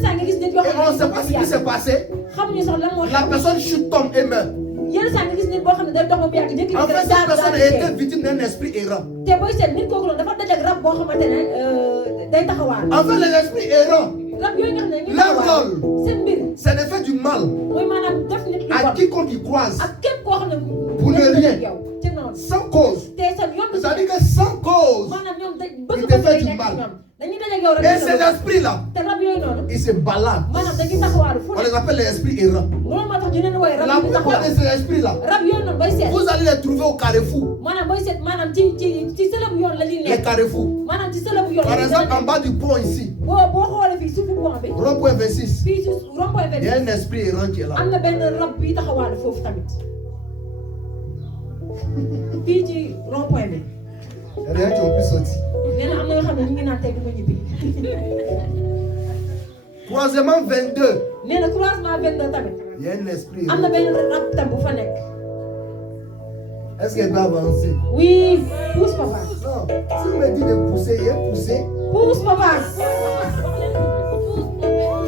sait pas ce qui s'est passé. La personne chute, tombe et meurt. En fait, cette personne a été victime d'un esprit errant. En fait, les esprits errants, leur rôle, c'est de faire du mal à quiconque ils croisent pour ne rien, sans cause. C'est-à-dire que sans cause, il te fait du mal. Et ces esprits-là, ils se baladent. On les appelle les esprits errants. La plupart de ces esprits-là, vous allez les trouver au carrefour. Les carrefours. Par exemple, en bas du pont ici, rond-point 26, il y a un esprit errant qui est là. fii ci rond-point bi. Il y a des gens qui ont pu sortir. nee na am na yoo xam ne ñu ngi naan tey du ma ñibbi. Croisement 22. nee na croisement 22 tamit. Il y a un esprit. am na benn rab tam bu fa nekk. Est-ce qu'elle doit avancer? oui pousse papa. Non. Si vous me dites de pousser, il est poussé. pousse papa.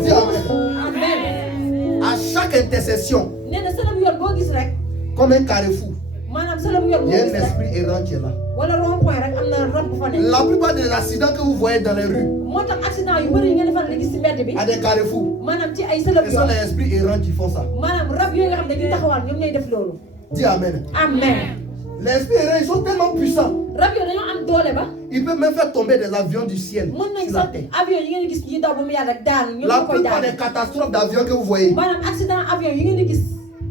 Dis amen. amen. À chaque intercession, nee na sële bu yoon boo gis rek. comme un carrefour, maanaam sële bu yoon il boo y a gis un rek. esprit errant qui est là. wala rond-point rek am na rab bu fa nekk. La plupart des accidents que vous voyez dans les rues, moo tax accident yu bëri yi ngeen di faral di gis ci mbedd bi. à des carrefours, maanaam ci ay sële bu ce sont yoon. les esprits errants qui font ça. maanaam rab yooyu nga xam ne dañuy taxawal ñoom ñooy def loolu. Dis amen. amen. Les esprits errants, ils sont tellement puissants. rab yooyu dañoo am doole ba. Ils peuvent même faire tomber des avions du ciel mën nañ sur la sax terre. avion yi ngeen di gis yi daw ba mu yàgg ak daanu ñoom La ñoo koy plupart daanu. des catastrophes d'avions que vous voyez, maanaam accident avion yi ngeen di gis.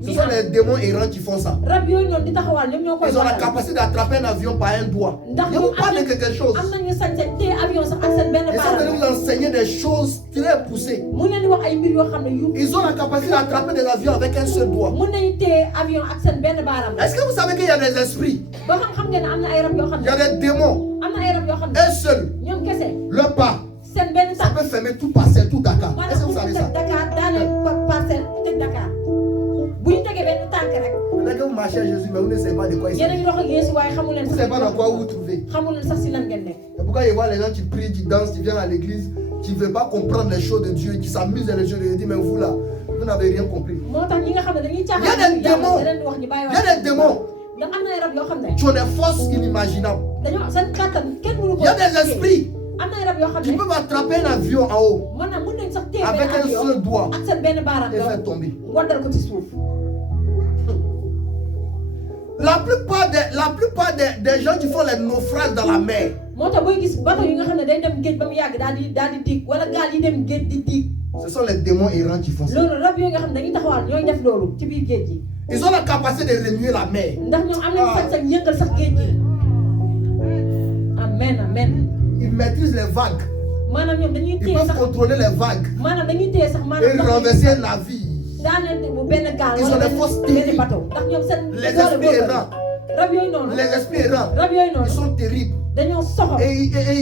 ce sont les démons errants qui font ça. rab yooyu noonu di taxawal ñoom ñoo koy Ils ont la waral. capacité d'attraper un avion par un doigt. ndax Je vous parle de quelque chose. am nañu sañ-sañ téye avion sax ak seen benn Ils sont en train de baaraam. vous enseigner des choses très poussées. mun nañu wax ay mbir yoo xam ne yu. Ils ont la capacité d'attraper des avions avec un seul doigt. mun nañu téye avion ak seen benn baaraam. Est-ce que vous savez qu'il y a des esprits? ba xam ngeen ne am na ay rab yoo xam Il ne. y a des démons. am na ay rab yoo xam ne. Un seul, ñoom kese. le pas, seen benn ça tànk. peut fermer tout Parcelles, tout Dakar. Est-ce que maanaam vous bu savez ñu ça? teg Dakar daaneel parcelle tëj Dakar. bu ñu tegee benn tànk rek. Peut-être que vous marchez à Jésus, mais vous ne savez pas de quoi il yéen a s'agit. ngi dox ak Yeesu waaye xamu leen Vous ne savez pas dans quoi vous vous trouvez. xamu leen sax si lan ngeen nekk. Et pourquoi il voit les gens qui prient, qui dansent, qui viennent à l'église, qui ne veulent pas comprendre les choses de Dieu, qui s'amusent dans les jeux de Dieu, mais vous là, vous n'avez rien compris. moo tax ñi nga xam ne dañuy Il y a caaxaan. des démons. da leen di wax ñu bàyyi Il y a des démons ndax am na ay rab yoo xam ne. qui ont des forces inimaginables. dañoo seen kàttan kenn mënu ko. Il y a des esprits am na ay rab yoo xam qui ne. peuvent attraper un avion en haut maanaam mën nañ sax téye avec benn un avion seul doigt ak seen benn baaraam et nga faire tomber. waddal ko ci suuf. La plupart des gens qui font les naufrages dans la mer, moo tax booy gis bateau yi nga xam ne day dem géej ba mu yàgg daal di diig wala gaal yi dem géej di diig. ce sont les démons errants qui font ça. loolu rab yooyu nga xam ne dañuy taxawal ñooy def loolu ci biir géej gi. Ils ont la capacité de remuer la mer. ndax ñoom am nañu sañ-sañ yëngal sax géej gi. amen amen. Ils maîtrisent les vagues. maanaam ñoom dañuy Ils téye peuvent sax contrôler les vagues maanaam dañuy téye sax et maanaam. renverser un navire. daaneel bu benn gaal Ils ont wala des forces benn terribles. bateau ndax ñoom seen. Les doole esprits boobu errants, rab yooyu noonu. les esprits errants, rab yooyu ils noonu sont terribles. dañoo soxor. Et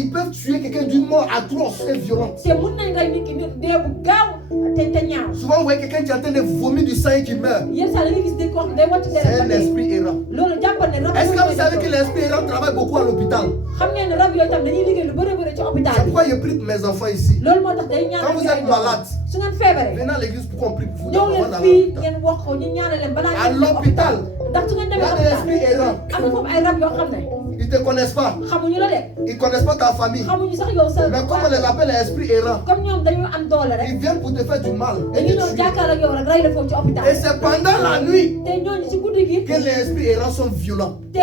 ils peuvent tuer quelqu'un d'une mort atroce et violente. te mun nañ rey nit ki dee bu gaaw te ñaaw. Souvent, vous voyez quelqu'un qui est en train de vomir du sang et qui meurt. yenn saa da nga gis des koo xam ne day wàcc C'est deret un ba dee. esprit errant. loolu jàppal ne rab Est-ce yooyu que vous savez ñooy que def l'esprit errant travaille beaucoup à l'hôpital? loolu. xam ngeen ne rab yooyu tam dañuy liggéey lu bëri bëri ci hôpital C'est bi. pourquoi je prie pour mes enfants ici. loolu moo tax day Quand ñaanal vous ci ay êtes doom. malade, su ngeen feebaree. venez à l'église pour qu'on prie pour vous. ñëw Avant leen d'aller à fii l'hôpital. ngeen wax ko ñu ñaanal leen balaa À ngeen dem l'hôpital. ndax su ngeen Il y demee a des esprits hôpital errants. am na foofu ay rab yoo xam ne Ils ne te connaissent pas. xamuñu la de. Ils ne connaissent pas ta famille. xamuñu sax yow sa. Mais comme on les appelle les esprits errants, comme ñoom dañoo am doole rek. ils viennent pour te faire du mal et dañuy te ñëw tuer. jàkkaarloo ak yow rek rey la foofu ci hôpital. Et c'est pendant la nuit te ñooñu ci guddi gi. que les esprits errants sont violents. te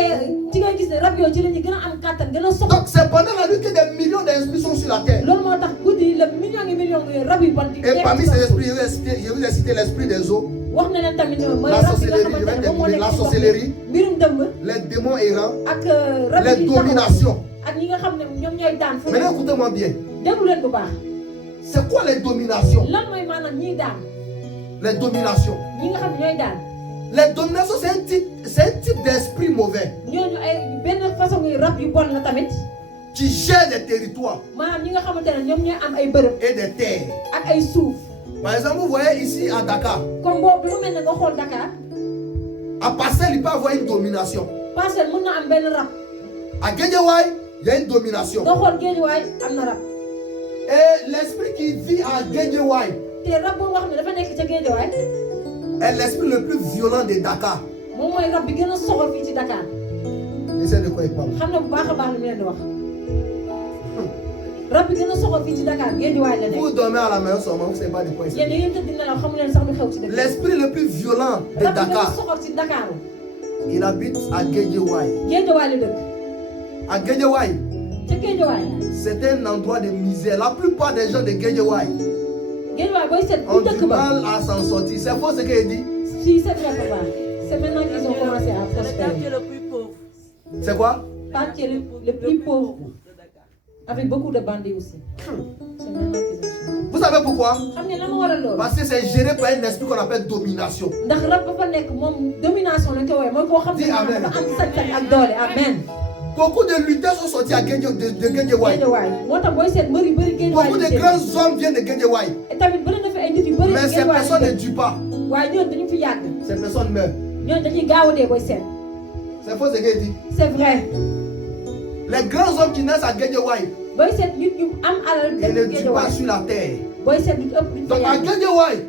ci nga gis ne rab yooyu ci la ñu gën a am kàttan gën a soxla. Donc c'est pendant la nuit que des millions d'esprits sont sur la terre. loolu moo tax guddi la millions et millions de rab yu bon di. Et parmi ces esprits, je vous ai cité l'esprit des eaux, wax na leen tamit mooy La rab yi nga sorcellerie, xamante je vais ne moom moo terminer. nekk La ci ndox mi. sorcellerie. mbirum dëmb les démons errants, ak rab les yi taxaw dominations. ak ñi nga xam ne ñoom ñooy daan fu Maintenant ne. écoutez-moi bien. déglu leen bu baax. C'est quoi les dominations? lan mooy maanaam ñiy daan Les dominations. ñi nga xam ne ñooy daan Les dominations, c'est un type d'esprit mauvais ñooñu ay benn façon yu rab yu bon la tamit qui gère des territoires maanaam ñi nga xamante ne ñoom ñooy am ay bërëb et des terres. ak ay suuf Par exemple, vous voyez ici à Dakar, comme boobu lu mel ne nga xool Dakar à Parcelles, il peut y avoir une domination. Parcelles mën na am benn rab À Guédiawaye, il y a une domination. nga xool Géejuwaay am na rab Et l'esprit qui vit à Guédiawaye te rab boo wax ne dafa nekk ca Géejuwaay est l'esprit le plus violent de Dakar. moom mooy rab bi gën a soxor fii ci Dakar Je sais de quoi il parle. xam na bu baax a baax li mu leen di wax rab bi gën a soxor fii ci Dakar Géejuwaay la nekk Vous dormez à la maison seulement, vous ne savez pas de quoi il yéen s'agit. da ngeen tëdd nelaw xamu leen sax lu xew ci dëkk L'esprit le plus violent de rab bi gën a Dakar, soxor ci Dakar il habite à Guédiawaye. Géejuwaay la dëkk À Guédiawaye, ca Géejuwaay c'est un endroit de misère. La plupart des gens de Guédiawaye Géejuwaay booy seet bu ont dëkk du ba mal à s'en sortir. C'est faux ce qu'il dit. si c'est vrai papa c'est maintenant qu'ils ont commencé à C'est le prospérer quartier le plus pauvre C'est quoi? quartier le plus pauvre avec beaucoup de bandits aussi c'est maintenant qu'ils ont changé. Vous savez pourquoi? Parce que c'est géré par un esprit qu'on appelle domination. Dis amen. Amen. Beaucoup de lutteurs sont sortis de Guédiawaye. Beaucoup de grands hommes viennent de Guédiawaye. Mais ces personnes ne tuent pas. Ces personnes meurent. C'est faux ce qu'il dit. C'est vrai. Les grands hommes qui naissent à Guédiawaye, ils ne tuent pas sur la terre. Donc à Guédiawaye,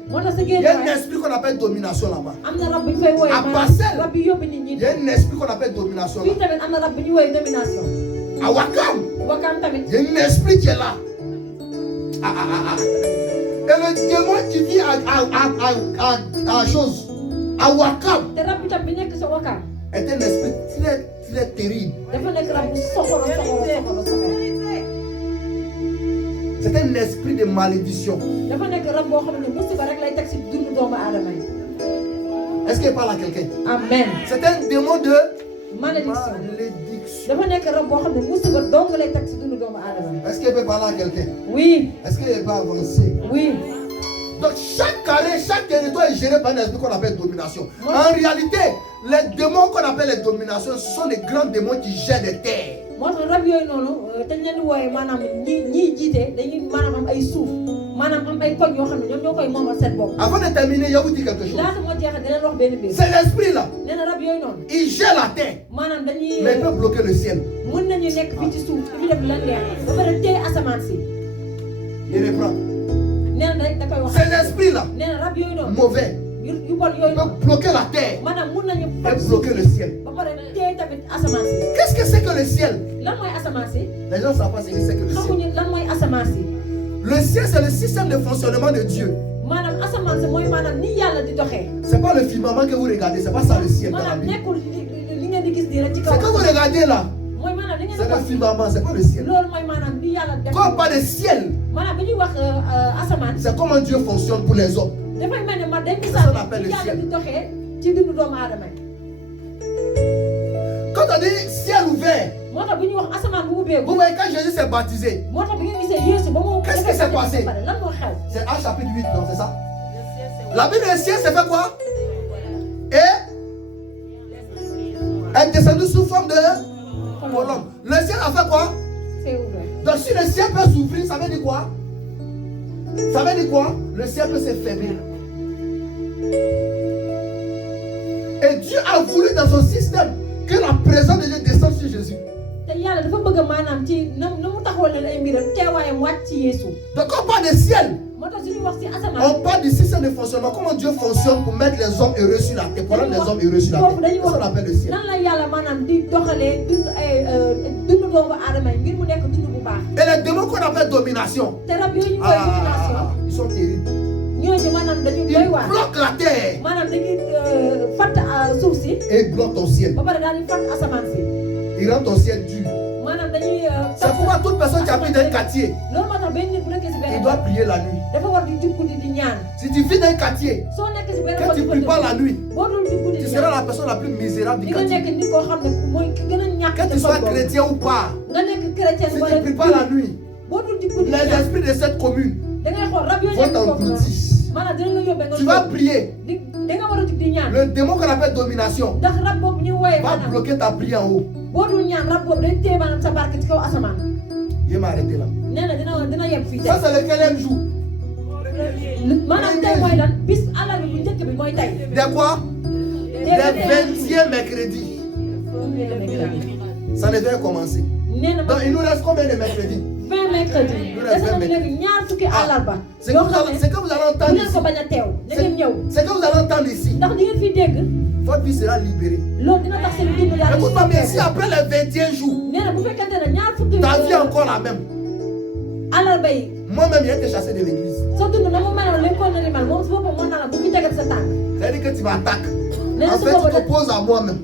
il y a un esprit qu'on appelle domination là-bas. À Bassel, il y a un esprit qu'on appelle domination là-bas. À Wakam, il y a un esprit qui est là. Et le démon qui vit à chose, à Wakam, est un esprit très très terrible. C'est un esprit de malédiction. Est-ce qu'il parle à quelqu'un? Amen. C'est un démon de malédiction. Est-ce qu'il peut parler à quelqu'un? Oui. Est-ce qu'il peut avancer? Oui. Donc chaque carré, chaque territoire est géré par un esprit qu'on appelle domination. En réalité, les démons qu'on appelle les dominations, ce sont les grands démons qui gèrent des terres. Avant de terminer, je vais vous dire quelque chose. C'est l'esprit là. Il gère la terre, mais il peut bloquer le ciel. Il reprend. C'est l'esprit là, mauvais. Il peut bloquer la terre et bloquer le ciel. Qu'est-ce que c'est que le ciel? Les gens ne savent pas ce que c'est que le ciel. Le ciel, c'est le système de fonctionnement de Dieu. C'est pas le firmament que vous regardez, c'est pas ça le ciel dans la Bible. C'est quand vous regardez là, c'est le firmament, c'est pas le ciel. Quand on parle de ciel, c'est comment Dieu fonctionne pour les hommes. C'est ça qu'on appelle le ciel. Quand on dit ciel ouvert, vous voyez quand Jésus s'est baptisé, qu'est-ce qui s'est passé? C'est Actes chapitre 8, non, c'est ça? La Bible du ciel, c'est fait quoi? Et elle est descendue sous forme de colombe. Le ciel a fait quoi? Donc si le ciel peut s'ouvrir, ça veut dire quoi? Ça veut dire quoi? Le ciel peut s'affaiblir. Et Dieu a voulu dans son système que la présence de Dieu descende sur Jésus. Donc quand on parle de ciel, on parle du système de fonctionnement. Comment Dieu fonctionne pour mettre les hommes heureux sur la terre, pour rendre les hommes heureux sur la terre. C'est ça qu'on appelle le ciel. Et les démons qu'on appelle domination, ils sont terribles. Ils bloquent la terre et ils bloquent ton ciel. Ils rendent ton ciel dur. C'est pourquoi toute personne qui habite dans un quartier, il doit prier la nuit. Si tu vis dans un quartier, quand tu ne pries pas la nuit, tu seras la personne la plus misérable du quartier. Que tu sois chrétien ou pas, si tu ne pries pas la nuit, les esprits de cette commune vont t'engloutir. Tu vas prier. Le démon qu'on appelle domination va bloquer ta prière en haut. Il m'a arrêté là. Ça c'est le quatrième jour. De quoi? Le 20e mercredi. Ça devait commencer. Donc il nous reste combien de mercredis? 20 mercredis. C'est que vous allez entendre ici. C'est que vous allez entendre ici. Votre vie sera libérée. Écoute-moi bien, si après le 21 jours, ta vie est encore la même. Moi-même, il a été chassé de l'église. C'est-à-dire que tu m'attaques. En fait, tu t'opposes à moi-même.